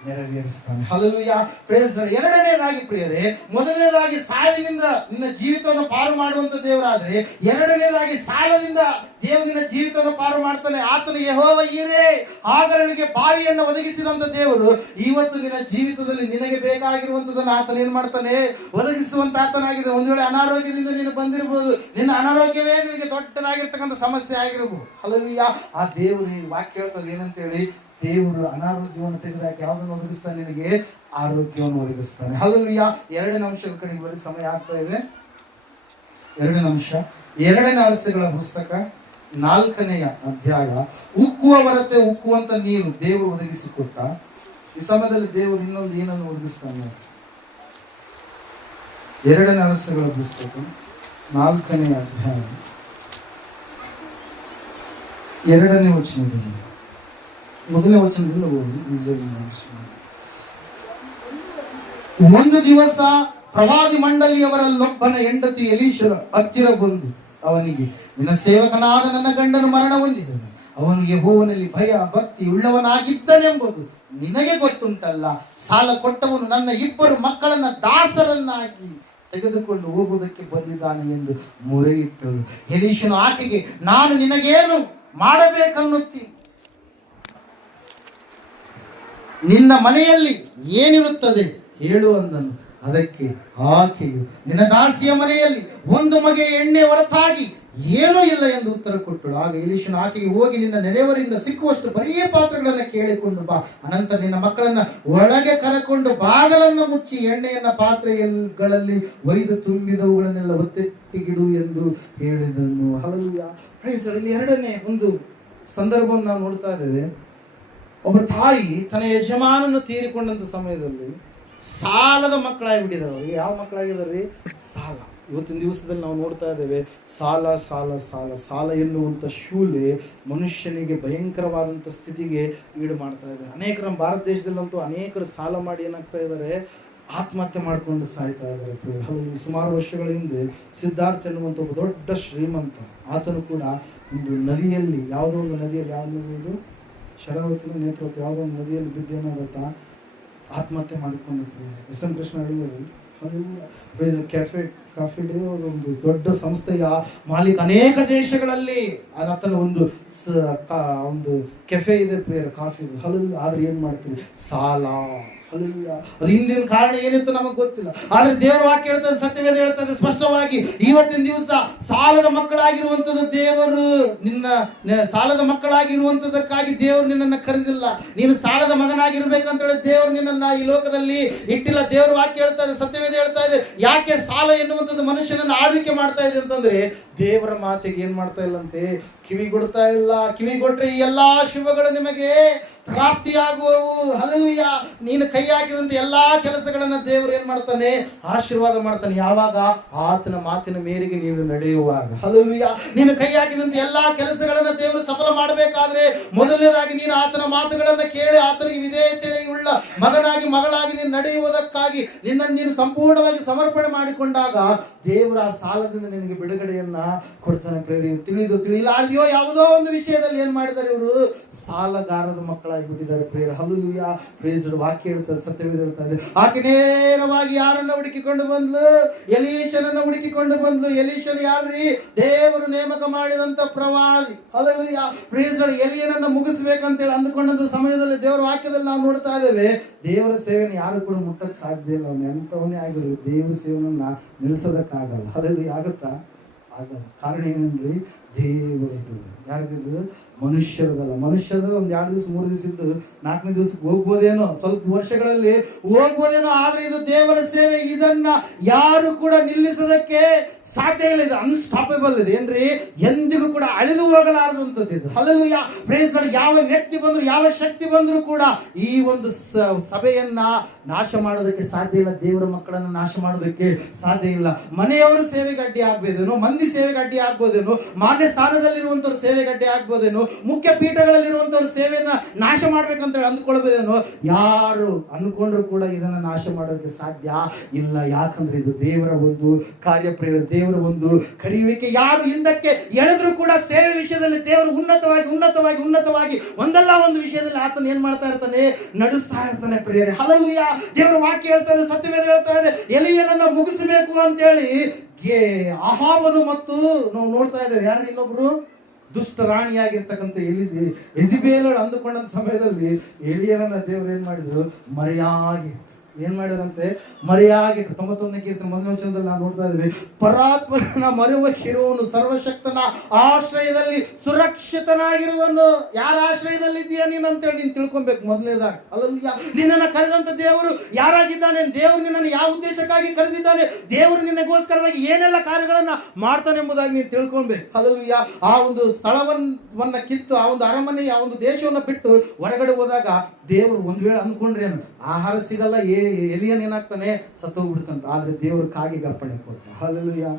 ನೆರವೇರಿಸ್ತಾನೆ. ಹಲ್ಲೆಲೂಯಾ. Praise the Lord. ಎರಡನೇದಾಗಿ ಪ್ರಿಯರೇ, ಮೊದಲನೇದಾಗಿ ಸಾವಿನಿಂದ ನಿನ್ನ ಜೀವಿತವನ್ನು ಪಾರು ಮಾಡುವಂತ ದೇವರಾದ್ರೆ, ಎರಡನೇದಾಗಿ ಸಾಲದಿಂದ ದೇವರು ನಿನ್ನ ಜೀವಿತವನ್ನು ಪಾರು ಮಾಡ್ತಾನೆ. ಆತನು ಯೆಹೋವ ಈರೇ, ಆಗರಳಿಗೆ ಬಾವಿಯನ್ನು ಒದಗಿಸಿದಂತ ದೇವರು ಇವತ್ತು ನಿನ್ನ ಜೀವಿತದಲ್ಲಿ ನಿನಗೆ ಬೇಕಾಗಿರುವಂತದನ್ನು ಆತನ ಏನ್ ಮಾಡ್ತಾನೆ? ಒದಗಿಸುವಂತ ಆತನಾಗಿದೆ. ಒಂದು ವೇಳೆ ಅನಾರೋಗ್ಯದಿಂದ ನೀನು ಬಂದಿರಬಹುದು. ನಿನ್ನ ಅನಾರೋಗ್ಯವೇ ನಿನಗೆ ದೊಡ್ಡದಾಗಿರ್ತಕ್ಕಂಥ ಸಮಸ್ಯೆ ಆಗಿರಬಹುದು. ಹಲ್ಲೆಲೂಯಾ. ಆ ದೇವರು ಈ ವಾಕ್ಯ ಹೇಳ್ತದೆ ಏನಂತ ಹೇಳಿ, ದೇವರು ಅನಾರೋಗ್ಯವನ್ನು ತೆಗೆದಾಕಿ ಯಾವುದನ್ನು ಒದಗಿಸ್ತಾನೆ? ನಿನಗೆ ಆರೋಗ್ಯವನ್ನು ಒದಗಿಸ್ತಾನೆ. ಹಲ್ಲೆಲೂಯಾ. 2ನೇ ಅಂಶದ ಕಡೆಗೆ ಬರೀ ಸಮಯ ಆಗ್ತಾ ಇದೆ. 2ನೇ ಅಂಶ, 2ನೇ ಅರಸುಗಳ ಪುಸ್ತಕ 4ನೇ ಅಧ್ಯಾಯ. ಉಕ್ಕುವ ಹೊರತೆ ಉಕ್ಕುವಂತ ನೀರು ದೇವರು ಒದಗಿಸಿಕೊಟ್ಟ. ಈ ಸಮಯದಲ್ಲಿ ದೇವರು ಇನ್ನೊಂದು ಏನನ್ನು ಒದಗಿಸ್ತಾನೆ? 2ನೇ ಅರಸುಗಳ ಪುಸ್ತಕ 4ನೇ ಅಧ್ಯಾಯ 2ನೇ ವಚನದಲ್ಲಿ, 1ನೇ ವಚನದಿಂದ ಓದಿ. ಒಂದು ದಿವಸ ಪ್ರವಾದಿ ಮಂಡಳಿಯವರಲ್ಲೊಬ್ಬನ ಹೆಂಡತಿ ಎಲೀಷರ ಹತ್ತಿರ ಬಂದು ಅವನಿಗೆ, ನಿನ್ನ ಸೇವಕನಾದ ನನ್ನ ಗಂಡನು ಮರಣ ಹೊಂದಿದನು. ಅವನು ಯೆಹೋವನಲ್ಲಿ ಭಯ ಭಕ್ತಿ ಉಳ್ಳವನಾಗಿದ್ದನೆಂಬುದು ನಿನಗೆ ಗೊತ್ತುಂಟಲ್ಲ. ಸಾಲ ಕೊಟ್ಟವನು ನನ್ನ 2 ಮಕ್ಕಳನ್ನ ದಾಸರನ್ನಾಗಿ ತೆಗೆದುಕೊಂಡು ಹೋಗುವುದಕ್ಕೆ ಬಂದಿದ್ದಾನೆ ಎಂದು ಮೊರೆಯಿಟ್ಟಳು. ಎಲೀಷನು ಆಕೆಗೆ, ನಾನು ನಿನಗೇನು ಮಾಡಬೇಕನ್ನುತ್ತಿ? ನಿನ್ನ ಮನೆಯಲ್ಲಿ ಏನಿರುತ್ತದೆ ಹೇಳು ಅಂದನು. ಅದಕ್ಕೆ ಆಕೆಯು, ನಿನ್ನ ದಾಸಿಯ ಮನೆಯಲ್ಲಿ 1 ಮಗೆ ಎಣ್ಣೆ ಹೊರತಾಗಿ ಏನೂ ಇಲ್ಲ ಎಂದು ಉತ್ತರ ಕೊಟ್ಟಳು. ಆಗ ಎಲೀಷನು ಆಕೆಗೆ, ಹೋಗಿ ನಿನ್ನ ನೆರೆಯವರಿಂದ ಸಿಕ್ಕುವಷ್ಟು ಬರೀ ಪಾತ್ರೆಗಳನ್ನು ಕೇಳಿಕೊಂಡು ಬಾ. ಅನಂತರ ನಿನ್ನ ಮಕ್ಕಳನ್ನ ಒಳಗೆ ಕರೆಕೊಂಡು ಬಾಗಲನ್ನು ಮುಚ್ಚಿ ಎಣ್ಣೆಯನ್ನ ಪಾತ್ರೆಗಳಲ್ಲಿ ಒಯ್ದು ತುಂಬಿದವುಗಳನ್ನೆಲ್ಲ ಒತ್ತೆಟ್ಟಿಗಿಡು ಎಂದು ಹೇಳಿದನು. ಹಲ್ಲೆಲೂಯಾ. Praise the Lord. ಇಲ್ಲಿ 2ನೇ ಒಂದು ಸಂದರ್ಭವನ್ನು ನಾವು ನೋಡ್ತಾ ಇದ್ದೇವೆ. ಒಬ್ಬ ತಾಯಿ ತನ್ನ ಯಜಮಾನನ್ನು ತೀರಿಕೊಂಡಂತ ಸಮಯದಲ್ಲಿ ಸಾಲದ ಮಕ್ಕಳಾಗಿ ಬಿಟ್ಟಿದ್ದಾರೆ. ಯಾವ ಮಕ್ಕಳಾಗಿದ್ದಾರೆ? ಸಾಲ. ಇವತ್ತಿನ ದಿವಸದಲ್ಲಿ ನಾವು ನೋಡ್ತಾ ಇದ್ದೇವೆ, ಸಾಲ ಸಾಲ ಸಾಲ ಸಾಲ ಎನ್ನುವಂಥ ಶೂಲೆ ಮನುಷ್ಯನಿಗೆ ಭಯಂಕರವಾದಂಥ ಸ್ಥಿತಿಗೆ ಈಡು ಮಾಡ್ತಾ ಇದ್ದಾರೆ. ಅನೇಕರು ನಮ್ಮ ಭಾರತ ದೇಶದಲ್ಲಂತೂ ಅನೇಕರು ಸಾಲ ಮಾಡಿ ಏನಾಗ್ತಾ ಇದ್ದಾರೆ? ಆತ್ಮಹತ್ಯೆ ಮಾಡಿಕೊಂಡು ಸಾಯ್ತಾ ಇದ್ದಾರೆ. ಸುಮಾರು ವರ್ಷಗಳ ಹಿಂದೆ ಸಿದ್ಧಾರ್ಥ ಎನ್ನುವಂಥ ಒಬ್ಬ ದೊಡ್ಡ ಶ್ರೀಮಂತ, ಆತನು ಕೂಡ ಒಂದು ನದಿಯಲ್ಲಿ, ಯಾವುದೋ ಒಂದು ನದಿಯಲ್ಲಿ, ಯಾವ ನದಿ ಇದು? ಶರಾವತಿ ನೇತ್ರಾವತಿ, ಯಾವುದೋ ಒಂದು ನದಿಯಲ್ಲಿ ಬಿದ್ದು ಏನಾಗುತ್ತಾ ಆತ್ಮಹತ್ಯೆ ಮಾಡಿಕೊಂಡಿರ್ತಾರೆ. ಎಸ್ ಎಂ ಕೃಷ್ಣ ಹೇಳಿದರು, ಕೆಫೆ ಕಾಫಿ ಡೇ ಒಂದು ದೊಡ್ಡ ಸಂಸ್ಥೆಯ ಮಾಲೀಕ, ಅನೇಕ ದೇಶಗಳಲ್ಲಿ ಆತನ ಒಂದು ಕೆಫೆ ಇದೆ ಪ್ರಿಯರ, ಕಾಫಿ. ಆದ್ರೆ ಏನ್ ಮಾಡ್ತೀವಿ? ಸಾಲ. ಅದು ಹಿಂದಿನ ಕಾರಣ ಏನಿತ್ತು ನಮಗ್ ಗೊತ್ತಿಲ್ಲ. ಆದ್ರೆ ದೇವರ ವಾಕ್ಯ ಹೇಳ್ತದೆ, ಸತ್ಯವೇದ ಹೇಳ್ತದೆ ಸ್ಪಷ್ಟವಾಗಿ, ಇವತ್ತಿನ ದಿವಸ ಸಾಲದ ಮಕ್ಕಳಾಗಿರುವಂತದ್ದು ದೇವರು ಸಾಲದ ಮಕ್ಕಳಾಗಿರುವಂತದಕ್ಕಾಗಿ ದೇವರು ನಿನ್ನನ್ನು ಕರೆದಿಲ್ಲ. ನೀನು ಸಾಲದ ಮಗನಾಗಿರ್ಬೇಕಂತ ಹೇಳಿ ದೇವರು ನಿನ್ನನ್ನ ಈ ಲೋಕದಲ್ಲಿ ಇಟ್ಟಿಲ್ಲ. ದೇವರ ವಾಕ್ಯ ಹೇಳ್ತಾ ಇದೆ, ಸತ್ಯವೇದ ಹೇಳ್ತಾ ಇದೆ. ಯಾಕೆ ಸಾಲ ಎನ್ನುವಂಥದ್ದು ಮನುಷ್ಯನನ್ನು ಆಳ್ವಿಕೆ ಮಾಡ್ತಾ ಇದೆ ಅಂತಂದ್ರೆ, ದೇವರ ಮಾತಿಗೆ ಏನ್ ಮಾಡ್ತಾ ಇಲ್ಲಂತೆ, ಕಿವಿಗೊಡ್ತಾ ಇಲ್ಲ. ಕಿವಿಗೊಟ್ರೆ ಈ ಎಲ್ಲಾ ಶುಭಗಳು ನಿಮಗೆ ಪ್ರಾಪ್ತಿಯಾಗುವವು. ಹಲ್ಲೆಲೂಯಾ. ನೀನು ಕೈ ಹಾಕಿದಂತೆ ಎಲ್ಲಾ ಕೆಲಸಗಳನ್ನ ದೇವರು ಏನ್ ಮಾಡ್ತಾನೆ? ಆಶೀರ್ವಾದ ಮಾಡ್ತಾನೆ. ಯಾವಾಗ? ಆತನ ಮಾತಿನ ಮೇರೆಗೆ ನೀನು ನಡೆಯುವಾಗ. ಹಲ್ಲೆಲೂಯಾ. ನೀನು ಕೈ ಹಾಕಿದಂತೆ ಎಲ್ಲಾ ಕೆಲಸಗಳನ್ನ ದೇವರು ಸಫಲ ಮಾಡಬೇಕಾದ್ರೆ ಮೊದಲನೇದಾಗಿ ನೀನು ಆತನ ಮಾತುಗಳನ್ನ ಕೇಳಿ ಆತನಿಗೆ ವಿಧೇಯತೆ ಉಳ್ಳ ಮಗನಾಗಿ ಮಗಳಾಗಿ ನೀನು ನಡೆಯುವುದಕ್ಕಾಗಿ ನಿನ್ನನ್ನು ನೀನು ಸಂಪೂರ್ಣವಾಗಿ ಸಮರ್ಪಣೆ ಮಾಡಿಕೊಂಡಾಗ ದೇವರ ಆ ಸಾಲದಿಂದ ನಿನಗೆ ಬಿಡುಗಡೆಯನ್ನ ಕೊಡ್ತಾನೆ. ತಿಳಿದು ತಿಳಿಲಾರ್ದೆಯೋ ಯಾವುದೋ ಒಂದು ವಿಷಯದಲ್ಲಿ ಏನ್ ಮಾಡಿದ್ದಾರೆ ಇವರು? ಸಾಲಗಾರದ ಮಕ್ಕಳಾಗಿಬಿಟ್ಟಿದ್ದಾರೆ ಪ್ರೇರ. ಹಲ್ಲೆಲೂಯಾ. ಪ್ರೇಸ್. ವಾಕ್ಯ ಹೇಳ್ತದೆ, ಸತ್ಯವೇದ ಹೇಳ್ತದೆ, ಆಕೆ ನೇರವಾಗಿ ಯಾರನ್ನ ಹುಡುಕಿಕೊಂಡು ಬಂದ್ಲು? ಎಲೀಷನನ್ನ ಹುಡುಕಿಕೊಂಡು ಬಂದ್ಲು. ಎಲೀಷನ್ ಯಾರ್ರಿ? ದೇವರು ನೇಮಕ ಮಾಡಿದಂತ ಪ್ರವಾದಿ. ಹಲ್ಲೆಲೂಯಾ. ಪ್ರೇಸ್. ಎಲಿಯನನ್ನ ಮುಗಿಸ್ಬೇಕಂತೇಳಿ ಅಂದುಕೊಂಡಂತ ಸಮಯದಲ್ಲಿ ದೇವರ ವಾಕ್ಯದಲ್ಲಿ ನಾವು ನೋಡ್ತಾ ಇದ್ದೇವೆ, ದೇವರ ಸೇವೆಯನ್ನು ಯಾರು ಕೂಡ ಮುಟ್ಟಕ್ಕೆ ಸಾಧ್ಯ ಇಲ್ಲ. ಅವನು ಎಂತವನೇ ಆಗಿರಲಿ, ದೇವರ ಸೇವೆಯನ್ನ ನಿಲ್ಲಿಸೋದಕ್ಕಾಗಲ್ಲ. ಅದಲ್ಲಿ ಆಗುತ್ತಾ? ಆಗಲ್ಲ. ಕಾರಣ ಏನಂದ್ರಿ? ದೇವರದ್ದು. ಯಾರಿದ್ದು? ಮನುಷ್ಯರದಲ್ಲ. ಮನುಷ್ಯರದ ಒಂದ್ 2 ದಿವಸ 3 ದಿವಸ ಇದ್ದು 4ನೇ ದಿವಸಕ್ಕೆ ಹೋಗ್ಬೋದೇನೋ, ಸ್ವಲ್ಪ ವರ್ಷಗಳಲ್ಲಿ ಹೋಗ್ಬೋದೇನೋ. ಆದ್ರೆ ಇದು ದೇವರ ಸೇವೆ, ಇದನ್ನ ಯಾರು ಕೂಡ ನಿಲ್ಲಿಸೋದಕ್ಕೆ ಸಾಧ್ಯ ಇಲ್ಲ. ಇದು ಅನ್ಸ್ಟಾಪಬಲ್ ಇದೆ ಏನ್ರಿ, ಎಂದಿಗೂ ಕೂಡ ಅಳಿದು ಹೋಗಲಾರದಂಥದ್ದು ಇದು. ಹಲ್ಲೆಲೂಯಾ. ಪ್ರೇಸ್. ಯಾವ ವ್ಯಕ್ತಿ ಬಂದ್ರು, ಯಾವ ಶಕ್ತಿ ಬಂದ್ರು ಕೂಡ ಈ ಒಂದು ಸಭೆಯನ್ನ ನಾಶ ಮಾಡೋದಕ್ಕೆ ಸಾಧ್ಯ ಇಲ್ಲ. ದೇವರ ಮಕ್ಕಳನ್ನ ನಾಶ ಮಾಡೋದಕ್ಕೆ ಸಾಧ್ಯ ಇಲ್ಲ. ಮನೆಯವರು ಸೇವೆಗೆ ಅಡ್ಡಿ ಆಗ್ಬೋದೇನೋ, ಮಂದಿ ಸೇವೆಗೆ ಅಡ್ಡಿ ಆಗ್ಬೋದೇನೋ, ಮಾನ್ಯ ಸ್ಥಾನದಲ್ಲಿರುವಂತವ್ರ ಸೇವೆಗೆ ಅಡ್ಡಿ ಆಗ್ಬೋದೇನೋ, ಮುಖ್ಯ ಪೀಠಗಳಲ್ಲಿರುವಂತವ್ರ ಸೇವೆಯನ್ನ ನಾಶ ಮಾಡ್ಬೇಕಂತ ಅಂದ್ಕೊಳ್ಬೋದೇನೋ. ಯಾರು ಅನ್ಕೊಂಡ್ರು ಕೂಡ ಇದನ್ನ ನಾಶ ಮಾಡೋದಕ್ಕೆ ಸಾಧ್ಯ ಇಲ್ಲ. ಯಾಕಂದ್ರೆ ಇದು ದೇವರ ಒಂದು ಕಾರ್ಯಪ್ರೇರ, ದೇವರ ಒಂದು ಕರೆಯುವಿಕೆ. ಯಾರು ಹಿಂದಕ್ಕೆ ಎಳೆದ್ರು ಕೂಡ ಸೇವೆ ವಿಷಯದಲ್ಲಿ ದೇವರು ಉನ್ನತವಾಗಿ ಉನ್ನತವಾಗಿ ಉನ್ನತವಾಗಿ ಒಂದಲ್ಲ ಒಂದು ವಿಷಯದಲ್ಲಿ ಆತನ ಏನ್ ಮಾಡ್ತಾ ಇರ್ತಾನೆ? ನಡೆಸ್ತಾ ಇರ್ತಾನೆ ಪ್ರಿಯರೇ. ಹಲ್ಲೆಲೂಯಾ. ದೇವರ ವಾಕ್ಯ ಹೇಳ್ತಾ ಇದೆ, ಸತ್ಯವೇದ ಹೇಳ್ತಾ ಇದೆ, ಎಲೀಯನನ್ನ ಮುಗಿಸಬೇಕು ಅಂತೇಳಿ ಅಹಾಬನು ಮತ್ತು ನಾವು ನೋಡ್ತಾ ಇದ್ದೇವೆ, ಯಾರು ಇನ್ನೊಬ್ರು ದುಷ್ಟ ರಾಣಿಯಾಗಿರ್ತಕ್ಕಂಥ ಎಜಿಬೇಲಳು ಅಂದುಕೊಂಡಂತ ಸಮಯದಲ್ಲಿ ಎಲಿಯನನ್ನ ದೇವರು ಏನ್ ಮಾಡಿದ್ರು? ಮರೆಯಾಗಿ ಏನ್ ಮಾಡಿದ್ರಂತೆ? ಮರೆಯಾಗಿ. 91ನೇ ಕೀರ್ತನೆ 1ನೇ ವಚನದಲ್ಲಿ ನಾವು ನೋಡ್ತಾ ಇದ್ವಿ, ಪರಾತ್ಮನ ಮರೆಯುವ ಶಿರೋನು ಸರ್ವಶಕ್ತನ ಆಶ್ರಯದಲ್ಲಿ ಸುರಕ್ಷಿತನಾಗಿರುವನು. ಯಾರ ಆಶ್ರಯದಲ್ಲಿ ಇದೆಯಾ ನೀನು ಅಂತೇಳಿ ನೀನು ತಿಳ್ಕೊಬೇಕು ಮೊದಲನೇದಾಗಿ. ಅಲ್ಲಲ್ಲ, ನಿನ್ನನ್ನು ಕರೆದಂತ ದೇವರು ಯಾರಾಗಿದ್ದಾನೆ, ದೇವರು ನಿನ್ನನ್ನು ಯಾವ ಉದ್ದೇಶಕ್ಕಾಗಿ ಕರೆದಿದ್ದಾನೆ, ದೇವರು ನಿನ್ನಗೋಸ್ಕರವಾಗಿ ಏನೆಲ್ಲ ಕಾರ್ಯಗಳನ್ನ ಮಾಡ್ತಾನೆ ಎಂಬುದಾಗಿ ನೀನು ತಿಳ್ಕೊಬೇಕು. ಅಲ್ಲಲ್ಲ, ಆ ಒಂದು ಸ್ಥಳವನ್ನ ಕಿತ್ತು, ಆ ಒಂದು ಅರಮನೆ, ಆ ಒಂದು ದೇಶವನ್ನ ಬಿಟ್ಟು ಹೊರಗಡೆ ಹೋದಾಗ ದೇವರು ಒಂದ್ ವೇಳೆ ಅಂದ್ಕೊಂಡ್ರೆ ಆಹಾರ ಸಿಗಲ್ಲ, ಎಲಿಯನ್ ಏನಾಗ್ತಾನೆ? ಸತ್ತೋಗ್ಬಿಡ್ತಂತ. ಆದ್ರೆ ದೇವರು ಕಾಗೆಗೆ ಅರ್ಪಣೆ ಕೊಡ್ತ. ಹಲ್ಲೆಲೂಯಾ.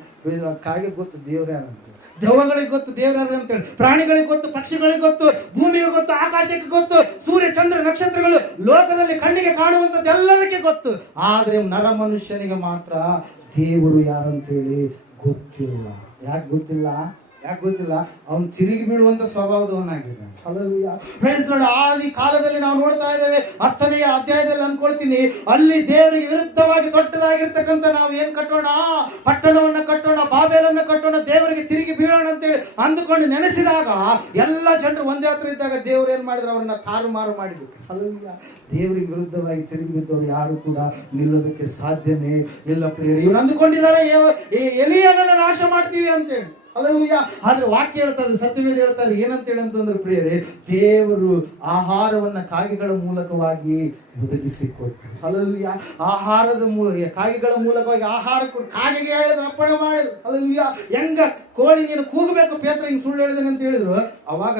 ಕಾಗೆ ಗೊತ್ತು ದೇವ್ರು ಯಾರಂತ, ದೆವ್ವಗಳಿಗೆ ಗೊತ್ತು ದೇವ್ರು ಯಾರು ಅಂತೇಳಿ, ಪ್ರಾಣಿಗಳಿಗೆ ಗೊತ್ತು, ಪಕ್ಷಿಗಳಿಗೆ ಗೊತ್ತು, ಭೂಮಿಗೆ ಗೊತ್ತು, ಆಕಾಶಕ್ಕೆ ಗೊತ್ತು, ಸೂರ್ಯ ಚಂದ್ರ ನಕ್ಷತ್ರಗಳು ಲೋಕದಲ್ಲಿ ಕಣ್ಣಿಗೆ ಕಾಣುವಂಥದ್ದೆಲ್ಲದಕ್ಕೆ ಗೊತ್ತು. ಆದ್ರೆ ನರ ಮನುಷ್ಯನಿಗೆ ಮಾತ್ರ ದೇವರು ಯಾರಂತೇಳಿ ಗೊತ್ತಿಲ್ಲ. ಯಾಕೆ ಗೊತ್ತಿಲ್ಲ? ಅವನು ತಿರುಗಿ ಬಿಡುವಂತ ಸ್ವಭಾವದವನಾಗಿದೆ. ಫ್ರೆಂಡ್ಸ್ ನೋಡಿ, ಆದಿ ಕಾಲದಲ್ಲಿ ನಾವು ನೋಡ್ತಾ ಇದ್ದೇವೆ, 10ನೇ ಅಧ್ಯಾಯದಲ್ಲಿ ಅನ್ಕೊಳ್ತೀನಿ, ಅಲ್ಲಿ ದೇವರಿಗೆ ವಿರುದ್ಧವಾಗಿ ದೊಡ್ಡದಾಗಿರ್ತಕ್ಕಂಥ ನಾವು ಏನ್ ಕಟ್ಟೋಣ? ಪಟ್ಟಣವನ್ನ ಕಟ್ಟೋಣ, ಬಾಬೇಲನ್ನ ಕಟ್ಟೋಣ, ದೇವರಿಗೆ ತಿರುಗಿ ಬೀಳೋಣ ಅಂತೇಳಿ ಅಂದುಕೊಂಡು ನೆನೆಸಿದಾಗ ಎಲ್ಲ ಜನರು ಒಂದೇ ಹತ್ರ ಇದ್ದಾಗ ದೇವ್ರು ಏನ್ ಮಾಡಿದ್ರು? ಅವ್ರನ್ನ ತಾರುಮಾರು ಮಾಡಿಬಿಟ್ರು. ಅಲ್ಲ, ದೇವರಿಗೆ ವಿರುದ್ಧವಾಗಿ ತಿರುಗಿ ಬಿದ್ದವರು ಯಾರು ಕೂಡ ನಿಲ್ಲೋದಕ್ಕೆ ಸಾಧ್ಯನೇ ಇಲ್ಲ ಪ್ರಿಯರೇ. ಇವ್ರು ಅಂದುಕೊಂಡಿದ್ದಾರೆ ಎಲಿಯನನ್ನ ನಾಶ ಮಾಡ್ತೀವಿ ಅಂತೇಳಿ. ಹಲ್ಲೆಲೂಯಾ. ಆದ್ರೆ ವಾಕ್ಯ ಹೇಳ್ತದೆ, ಸತ್ಯವೇದ ಹೇಳ್ತದೆ ಏನಂತೇಳಿ ಅಂತಂದ್ರೆ ಪ್ರಿಯರೇ, ದೇವರು ಆಹಾರವನ್ನ ಕಾಗೆಗಳ ಮೂಲಕವಾಗಿ ಒದಗಿಸಿಕೊಟ್ರು. ಹಲ್ಲೆಲೂಯಾ. ಆಹಾರದ ಕಾಗೆಗಳ ಮೂಲಕವಾಗಿ ಆಹಾರ ಕೊಟ್ಟು ಕಾಗೆಗೆ ಹೇಳಿದ್ರು, ಅರ್ಪಣೆ ಮಾಡಿದ್ರು. ಹಲ್ಲೆಲೂಯಾ. ಹೆಂಗ ಕೋಳಿ ನೀನು ಕೂಗಬೇಕು ಪೇತ್ರ ಹಿಂಗ್ ಸುಳ್ಳು ಹೇಳಿದಂಗೆ ಅಂತ ಹೇಳಿದ್ರು, ಅವಾಗ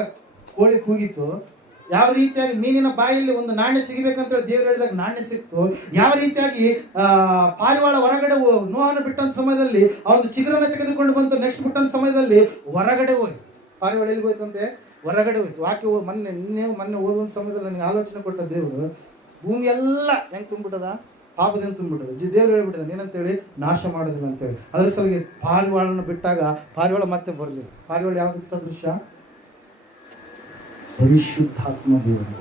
ಕೋಳಿ ಕೂಗಿತ್ತು. ಯಾವ ರೀತಿಯಾಗಿ ಮೀನಿನ ಬಾಯಲ್ಲಿ ಒಂದು ನಾಣ್ಯ ಸಿಗಬೇಕಂತ ಹೇಳಿ ದೇವರು ಹೇಳಿದಾಗ ನಾಣ್ಯ ಸಿಕ್ತು. ಯಾವ ರೀತಿಯಾಗಿ ಪಾರಿವಾಳ ಹೊರಗಡೆ ನೋಹನ ಬಿಟ್ಟಂತ ಸಮಯದಲ್ಲಿ ಅವನು ಚಿಗುರನ್ನ ತೆಗೆದುಕೊಂಡು ಬಂತು, ನೆಕ್ಸ್ಟ್ ಬಿಟ್ಟಂತ ಸಮಯದಲ್ಲಿ ಹೊರಗಡೆ ಹೋಗಿ, ಪಾರಿವಾಳ ಎಲ್ಲಿಗೆ ಹೋಯ್ತಂತೆ? ಹೊರಗಡೆ ಹೋಯ್ತು. ವಾಕ್ಯ ಮೊನ್ನೆ ಓದುವಂತ ಸಮಯದಲ್ಲಿ ನನಗೆ ಆಲೋಚನೆ ಕೊಟ್ಟ ದೇವರು, ಭೂಮಿ ಎಲ್ಲ ಹೆಂಗ್ ತುಂಬಿಬಿಟ್ಟದ? ಪಾಪದಿಂದ ತುಂಬಿಬಿಟ್ಟದ. ದೇವರು ಹೇಳ್ಬಿಟ್ಟದ ಏನಂತೇಳಿ? ನಾಶ ಮಾಡೋದಿಲ್ಲ ಅಂತೇಳಿ. ಅದ್ರ ಸಲುವಾಗಿ ಪಾರಿವಾಳನ ಬಿಟ್ಟಾಗ ಪಾರಿವಾಳ ಮತ್ತೆ ಬರಲಿಲ್ಲ. ಪಾರಿವಾಳ ಯಾವ್ದಕ್ಕೆ ಸದೃಶ್ಯ? ಪರಿಶುದ್ಧಾತ್ಮ ದೇವರು.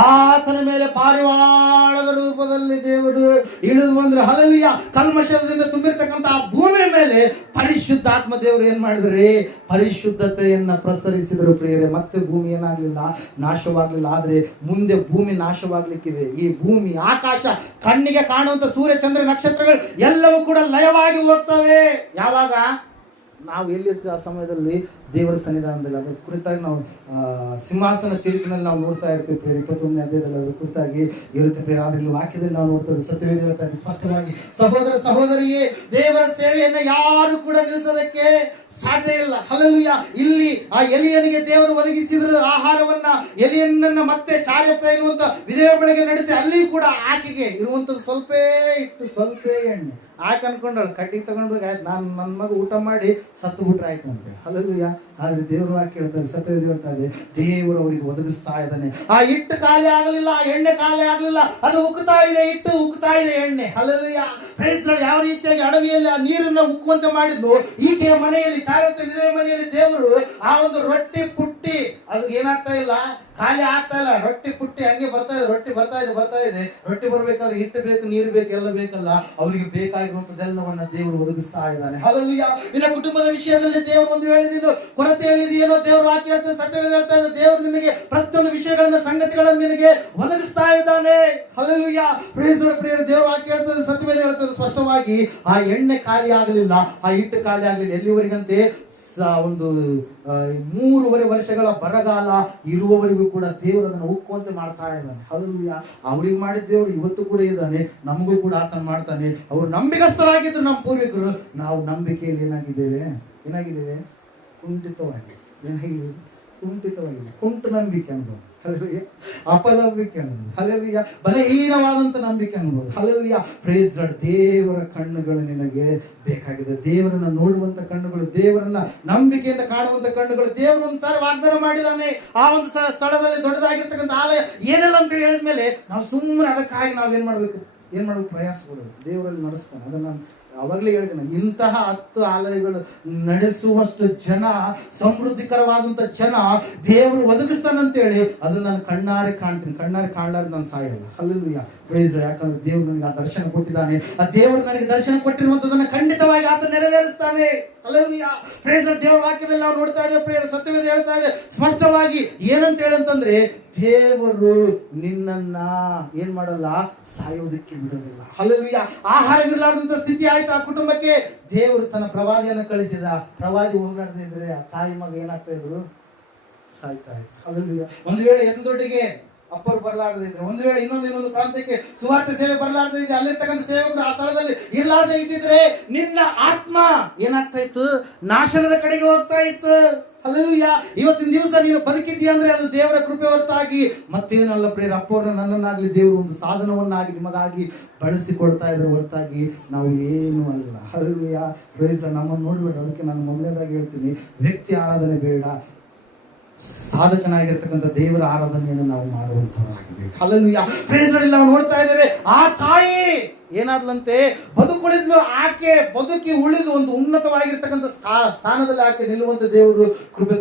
ಆತನ ಮೇಲೆ ಪಾರಿವಾಳದ ರೂಪದಲ್ಲಿ ದೇವರು ಇಳಿದು ಬಂದ್ರೆ, ಹಲ್ಲೆಲೂಯಾ. ಕಲ್ಮಶದಿಂದ ತುಂಬಿರ್ತಕ್ಕಂಥ ಆ ಭೂಮಿಯ ಮೇಲೆ ಪರಿಶುದ್ಧಾತ್ಮ ದೇವರು ಏನ್ ಮಾಡಿದ್ರಿ? ಪರಿಶುದ್ಧತೆಯನ್ನ ಪ್ರಸರಿಸಿದರು ಪ್ರಿಯರೇ. ಮತ್ತೆ ಭೂಮಿ ಏನಾಗ್ಲಿಲ್ಲ, ನಾಶವಾಗ್ಲಿಲ್ಲ. ಆದ್ರೆ ಮುಂದೆ ಭೂಮಿ ನಾಶವಾಗ್ಲಿಕ್ಕಿದೆ. ಈ ಭೂಮಿ, ಆಕಾಶ, ಕಣ್ಣಿಗೆ ಕಾಣುವಂತ ಸೂರ್ಯ, ಚಂದ್ರ, ನಕ್ಷತ್ರಗಳು ಎಲ್ಲವೂ ಕೂಡ ಲಯವಾಗಿ ಹೋಗ್ತವೆ. ಯಾವಾಗ ನಾವು ಎಲ್ಲಿರ್ತೀವಿ ಆ ಸಮಯದಲ್ಲಿ ದೇವರ ಸನ್ನಿಧಾನದಲ್ಲಿ. ಅದರ ಕುರಿತಾಗಿ ನಾವು ಸಿಂಹಾಸನ ತೀರ್ಪಿನಲ್ಲಿ ನಾವು ನೋಡ್ತಾ ಇರ್ತೀವಿ ಪ್ರಿಯರೇ. 21ನೇ ಅಧ್ಯಾಯದಲ್ಲಿ ಅದರ ಕುರಿತಾಗಿ ಇರುತ್ತೆ ಪ್ರಿಯರೇ. ಆದ್ರೆ ಇಲ್ಲಿ ವಾಕ್ಯದಲ್ಲಿ ನಾವು ನೋಡ್ತೇವೆ, ಸತ್ಯವೇದ ಹೇಳ್ತಾ ಇದೆ ಸ್ಪಷ್ಟವಾಗಿ, ಸಹೋದರ ಸಹೋದರಿಯೇ, ದೇವರ ಸೇವೆಯನ್ನ ಯಾರು ಕೂಡ ನಿಲ್ಲಿಸೋದಕ್ಕೆ ಸಾಧ್ಯ ಇಲ್ಲ. ಹಲ್ಲೆಲೂಯಾ. ಇಲ್ಲಿ ಆ ಎಲಿಯನಿಗೆ ದೇವರು ಒದಗಿಸಿದ್ರ ಆಹಾರವನ್ನ, ಎಲಿಯನ್ನ ಮತ್ತೆ ಚಾರೆಫ್ತಾ ಎನ್ನುವಂತ ವಿಧವೆ ಬಳಿಗೆ ನಡೆಸಿ ಅಲ್ಲಿ ಕೂಡ ಆಕೆಗೆ ಇರುವಂತದ್ದು ಸ್ವಲ್ಪ ಇಟ್ಟು ಸ್ವಲ್ಪ ಎಣ್ಣೆ ಆಕೆ ಅನ್ಕೊಂಡಳು, ಕಡ್ಡಿ ತಗೊಂಡು ಆಯ್ತು, ನಾನು ನನ್ನ ಮಗ ಊಟ ಮಾಡಿ ಸತ್ತು ಬಿಟ್ರೆ ಆಯ್ತು ಅಂತೆ. ಹಲ್ಲೆಲೂಯಾ. ಆದ್ರೆ ದೇವರು ವಾಕ್ಯ ಹೇಳ್ತಾರೆ, ಸತ್ಯವೇದ ಹೇಳ್ತಾ ಇದೆ, ದೇವರು ಅವರಿಗೆ ಒದಗಿಸ್ತಾ ಇದ್ದಾನೆ. ಆ ಹಿಟ್ಟು ಖಾಲಿ ಆಗಲಿಲ್ಲ, ಎಣ್ಣೆ ಖಾಲಿ ಆಗಲಿಲ್ಲ, ಅದು ಉಕ್ಕುತ್ತಾ ಇದೆ, ಹಿಟ್ಟು ಉಕ್ಕುತ್ತಾ ಇದೆ, ಎಣ್ಣೆ. ಹಲ್ಲೆಲೂಯಾ. Praise Lord. ಯಾವ ರೀತಿಯಾಗಿ ಅಡವಿಯಲ್ಲಿ ಆ ನೀರನ್ನ ಉಕ್ಕುವಂತೆ ಮಾಡಿದ್ನು, ಈಕೆಯ ಮನೆಯಲ್ಲಿ, ಚಾರತೆ ವಿಧವೆ ಮನೆಯಲ್ಲಿ ದೇವರು ಆ ಒಂದು ರೊಟ್ಟಿ ಪುಟ್ಟಿ ಅದು ಏನಾಗ್ತಾ ಇಲ್ಲ, ಖಾಲಿ ಆಗ್ತಾ ಇಲ್ಲ. ರೊಟ್ಟಿ ಪುಟ್ಟಿ ಹಂಗೆ ಬರ್ತಾ ಇದೆ, ರೊಟ್ಟಿ ಬರ್ತಾ ಇದೆ. ರೊಟ್ಟಿ ಬರ್ಬೇಕಾದ್ರೆ ಹಿಟ್ಟು ಬೇಕು, ನೀರು ಬೇಕು, ಎಲ್ಲ ಬೇಕಲ್ಲ. ಅವರಿಗೆ ಬೇಕಾಗಿರುವಂತದ್ದೆಲ್ಲವನ್ನ ದೇವರು ಒದಗಿಸ್ತಾ ಇದ್ದಾನೆ. ಹಲ್ಲೆಲೂಯಾ. ನಿನ್ನ ಕುಟುಂಬದ ವಿಷಯದಲ್ಲಿ ದೇವರು ಒಂದು ವೇಳೆ ನೀನು ಕೊರತೆಯಲ್ಲಿದೆಯೇನೋ, ದೇವರು ವಾಕ್ಯ ಹೇಳ್ತಾರೆ, ಸತ್ಯವೇದ ಹೇಳ್ತಾ ಇದೆ, ದೇವರು ನಿನಗೆ ಪ್ರತಿಯೊಂದು ವಿಷಯಗಳನ್ನ, ಸಂಗತಿಗಳನ್ನು ನಿನಗೆ ಒದಗಿಸ್ತಾ ಇದ್ದಾನೆ. ಹಲ್ಲೆಲೂಯಾ. ಪ್ರೈಸ್ ಲಾರ್ಡ್ ಪ್ರಿಯರೇ. ದೇವರು ವಾಕ್ಯ ಹೇಳ್ತದೆ, ಸತ್ಯವೇದ ಹೇಳ್ತದೆ ಸ್ಪಷ್ಟವಾಗಿ, ಆ ಎಣ್ಣೆ ಖಾಲಿ ಆಗಲಿಲ್ಲ, ಆ ಹಿಟ್ಟು ಖಾಲಿ ಆಗಲಿಲ್ಲ. ಎಲ್ಲಿವರೆಗಂತೆ? ಒಂದು 3.5 ವರ್ಷಗಳ ಬರಗಾಲ ಇರುವವರೆಗೂ ಕೂಡ ದೇವರು ಅದನ್ನು ಉಕ್ಕುವಂತೆ ಮಾಡ್ತಾ ಇದ್ದಾನೆ. ಹಲ್ಲೆಲೂಯಾ. ಅವ್ರಿಗೆ ಮಾಡಿದ ದೇವರು ಇವತ್ತು ಕೂಡ ಇದ್ದಾನೆ, ನಮಗೂ ಕೂಡ ಆತನ ಮಾಡ್ತಾನೆ. ಅವರು ನಂಬಿಕಸ್ಥರಾಗಿದ್ರು ನಮ್ಮ ಪೂರ್ವಿಕರು. ನಾವು ನಂಬಿಕೆಯಲ್ಲಿ ಏನಾಗಿದ್ದೇವೆ? ಕುಂಠಿತವಾಗಿ. ಏನಾಗಿದೆ? ಕುಂಠಿತವಾಗಿದೆ. ಕುಂಟು ನಂಬಿಕೆ ಅನ್ಬೋದು. ಹಲ್ಲೆಲೂಯಾ. ಅಪನಂಬಿಕೆ ಅನ್ಬೋದು. ಹಲ್ಲೆಲೂಯಾ. ಬಲಹೀನವಾದಂತ ನಂಬಿಕೆ ಅನ್ಬೋದು. ಹಲ್ಲೆಲೂಯಾ. Praise Lord. ದೇವರ ಕಣ್ಣುಗಳು ನಿನಗೆ ಬೇಕಾಗಿದೆ. ದೇವರನ್ನ ನೋಡುವಂತ ಕಣ್ಣುಗಳು, ದೇವರನ್ನ ನಂಬಿಕೆಯಿಂದ ಕಾಣುವಂತ ಕಣ್ಣುಗಳು. ದೇವರು ಒಂದು ಸಾರಿ ವಾಗ್ದಾನ ಮಾಡಿದಾನೆ. ಆ ಒಂದು ಸ್ಥಳದಲ್ಲಿ ದೊಡ್ಡದಾಗಿರ್ತಕ್ಕಂಥ ಆಲಯ ಏನೆಲ್ಲ ಅಂತ ಹೇಳಿದ್ಮೇಲೆ ನಾವು ಸುಮ್ಮನೆ ಅದಕ್ಕಾಗಿ ನಾವೇನ್ ಮಾಡ್ಬೇಕು ಪ್ರಯಾಸ ಪಡೋದು. ದೇವರಲ್ಲಿ ನಡೆಸ್ತಾನೆ. ಅದನ್ನ ಅವಾಗಲೇ ಹೇಳಿದ್ದೇನೆ, ಇಂತಹ 10 ಆಲಯಗಳು ನಡೆಸುವಷ್ಟು ಜನ, ಸಮೃದ್ಧಿಕರವಾದಂತ ಜನ ದೇವರು ಒದಗಿಸ್ತಾನಂತೇಳಿ ಅದನ್ನ ನಾನು ಕಣ್ಣಾರೆ ಕಾಣ್ತೀನಿ. ಕಣ್ಣಾರೆ ಕಾಣಲಾರ್ದು ನಾನು ಸಾಯಲ್ಲ. ಹಲ್ಲೆಲೂಯಾ. ಪ್ರೈಸ್. ಯಾಕಂದ್ರೆ ದೇವರು ನನಗೆ ಆ ದರ್ಶನ ಕೊಟ್ಟಿದ್ದಾನೆ. ಆ ದೇವರು ನನಗೆ ದರ್ಶನ ಕೊಟ್ಟಿರುವಂತದನ್ನ ಖಂಡಿತವಾಗಿ ಆತ ನೆರವೇರಿಸ್ತಾನೆ. ಹಲ್ಲೆಲೂಯಾ. ಪ್ರೈಸ್. ದೇವರ ವಾಕ್ಯದಲ್ಲಿ ನಾವು ನೋಡ್ತಾ ಇದ್ದೇವೆ ಪ್ರಿಯರೇ, ಸತ್ಯವೇದ ಹೇಳ್ತಾ ಇದೆ ಸ್ಪಷ್ಟವಾಗಿ. ಏನಂತ ಹೇಳಂತಂದ್ರೆ, ದೇವರು ನಿನ್ನನ್ನ ಏನ್ ಮಾಡಲ್ಲ, ಸಾಯೋದಕ್ಕೆ ಬಿಡೋದಿಲ್ಲ. ಹಲ್ಲೆಲೂಯಾ. ಆಹಾರವಿಲ್ಲಾದಂತ ಸ್ಥಿತಿ ಆಯ್ತು ಆ ಕುಟುಂಬಕ್ಕೆ. ದೇವರು ತನ್ನ ಪ್ರವಾದಿಯನ್ನು ಕಳಿಸಿದ. ಪ್ರವಾದಿ ಹೋಗಾಡದೆ ಇದ್ರೆ ಆ ತಾಯಿ ಮಗ ಏನಾಗ್ತಾ ಇದ್ರು? ಸಾಯ್ತಾ ಇದ್ರು. ಹಲ್ಲೆಲೂಯಾ. ಒಂದು ವೇಳೆ ಎತ್ತದೊಡ್ಡಿಗೆ ಅಪ್ಪರು ಬರಲಾರದೆ ಇದ್ರೆ, ಒಂದು ವೇಳೆ ಇನ್ನೊಂದು ಪ್ರಾಂತ್ಯಕ್ಕೆ ಸುವಾರ್ತೆ ಸೇವೆ ಬರಲಾರದೆ ಇದ್ರೆ, ಅಲ್ಲಿರ್ತಕ್ಕಂಥ ಸೇವಕರು ಆ ಸ್ಥಳದಲ್ಲಿ ಇರ್ಲಾರದೆ ಇದ್ದಿದ್ರೆ ನಿನ್ನ ಆತ್ಮ ಏನಾಗ್ತಾ ಇತ್ತು? ನಾಶನದ ಕಡೆಗೆ ಹೋಗ್ತಾ ಇತ್ತು. ಹಲ್ಲೆಲೂಯಾ. ಇವತ್ತಿನ ದಿವಸ ನೀನು ಬದುಕಿದ್ದೀಯ ಅಂದ್ರೆ ಅದು ದೇವರ ಕೃಪೆ ಹೊರತಾಗಿ ಮತ್ತೇನಲ್ಲ ಪ್ರಿಯರ. ಅಪ್ಪವ್ರನ್ನ, ನನ್ನನ್ನಾಗ್ಲಿ ದೇವರು ಒಂದು ಸಾಧನವನ್ನಾಗಿ ನಿಮಗಾಗಿ ಬಳಸಿಕೊಡ್ತಾ ಇದ್ರು ಹೊರತಾಗಿ ನಾವು ಏನು ಅಲ್ಲ. ಹಲ್ಲೆಲೂಯಾ. ಪ್ರೈಸ್. ನಮ್ಮನ್ನು ನೋಡ್ಬೇಡ. ಅದಕ್ಕೆ ನಾನು ಮೊದಲನೇದಾಗಿ ಹೇಳ್ತೀನಿ, ವ್ಯಕ್ತಿ ಆರಾಧನೆ ಬೇಡ, ಸಾಧಕನಾಗಿರ್ತಕ್ಕಂಥ ದೇವರ ಆರಾಧನೆಯನ್ನು ನಾವು ಮಾಡುವಂತವರಾಗಬೇಕು. ಹಲ್ಲೆಲೂಯಾ. Praise Lord. ನಾವು ನೋಡ್ತಾ ಇದ್ದೇವೆ, ಆ ತಾಯಿ ಏನಾದ್ಲಂತೆ? ಬದುಕುಳಿದ್ಲು. ಆಕೆ ಬದುಕಿ ಉಳಿದು ಒಂದು ಉನ್ನತವಾಗಿರ್ತಕ್ಕಂಥ ಸ್ಥಾನದಲ್ಲಿ ಆಕೆ ನಿಲ್ಲುವಂತ ದೇವರು ಕೃಪೆ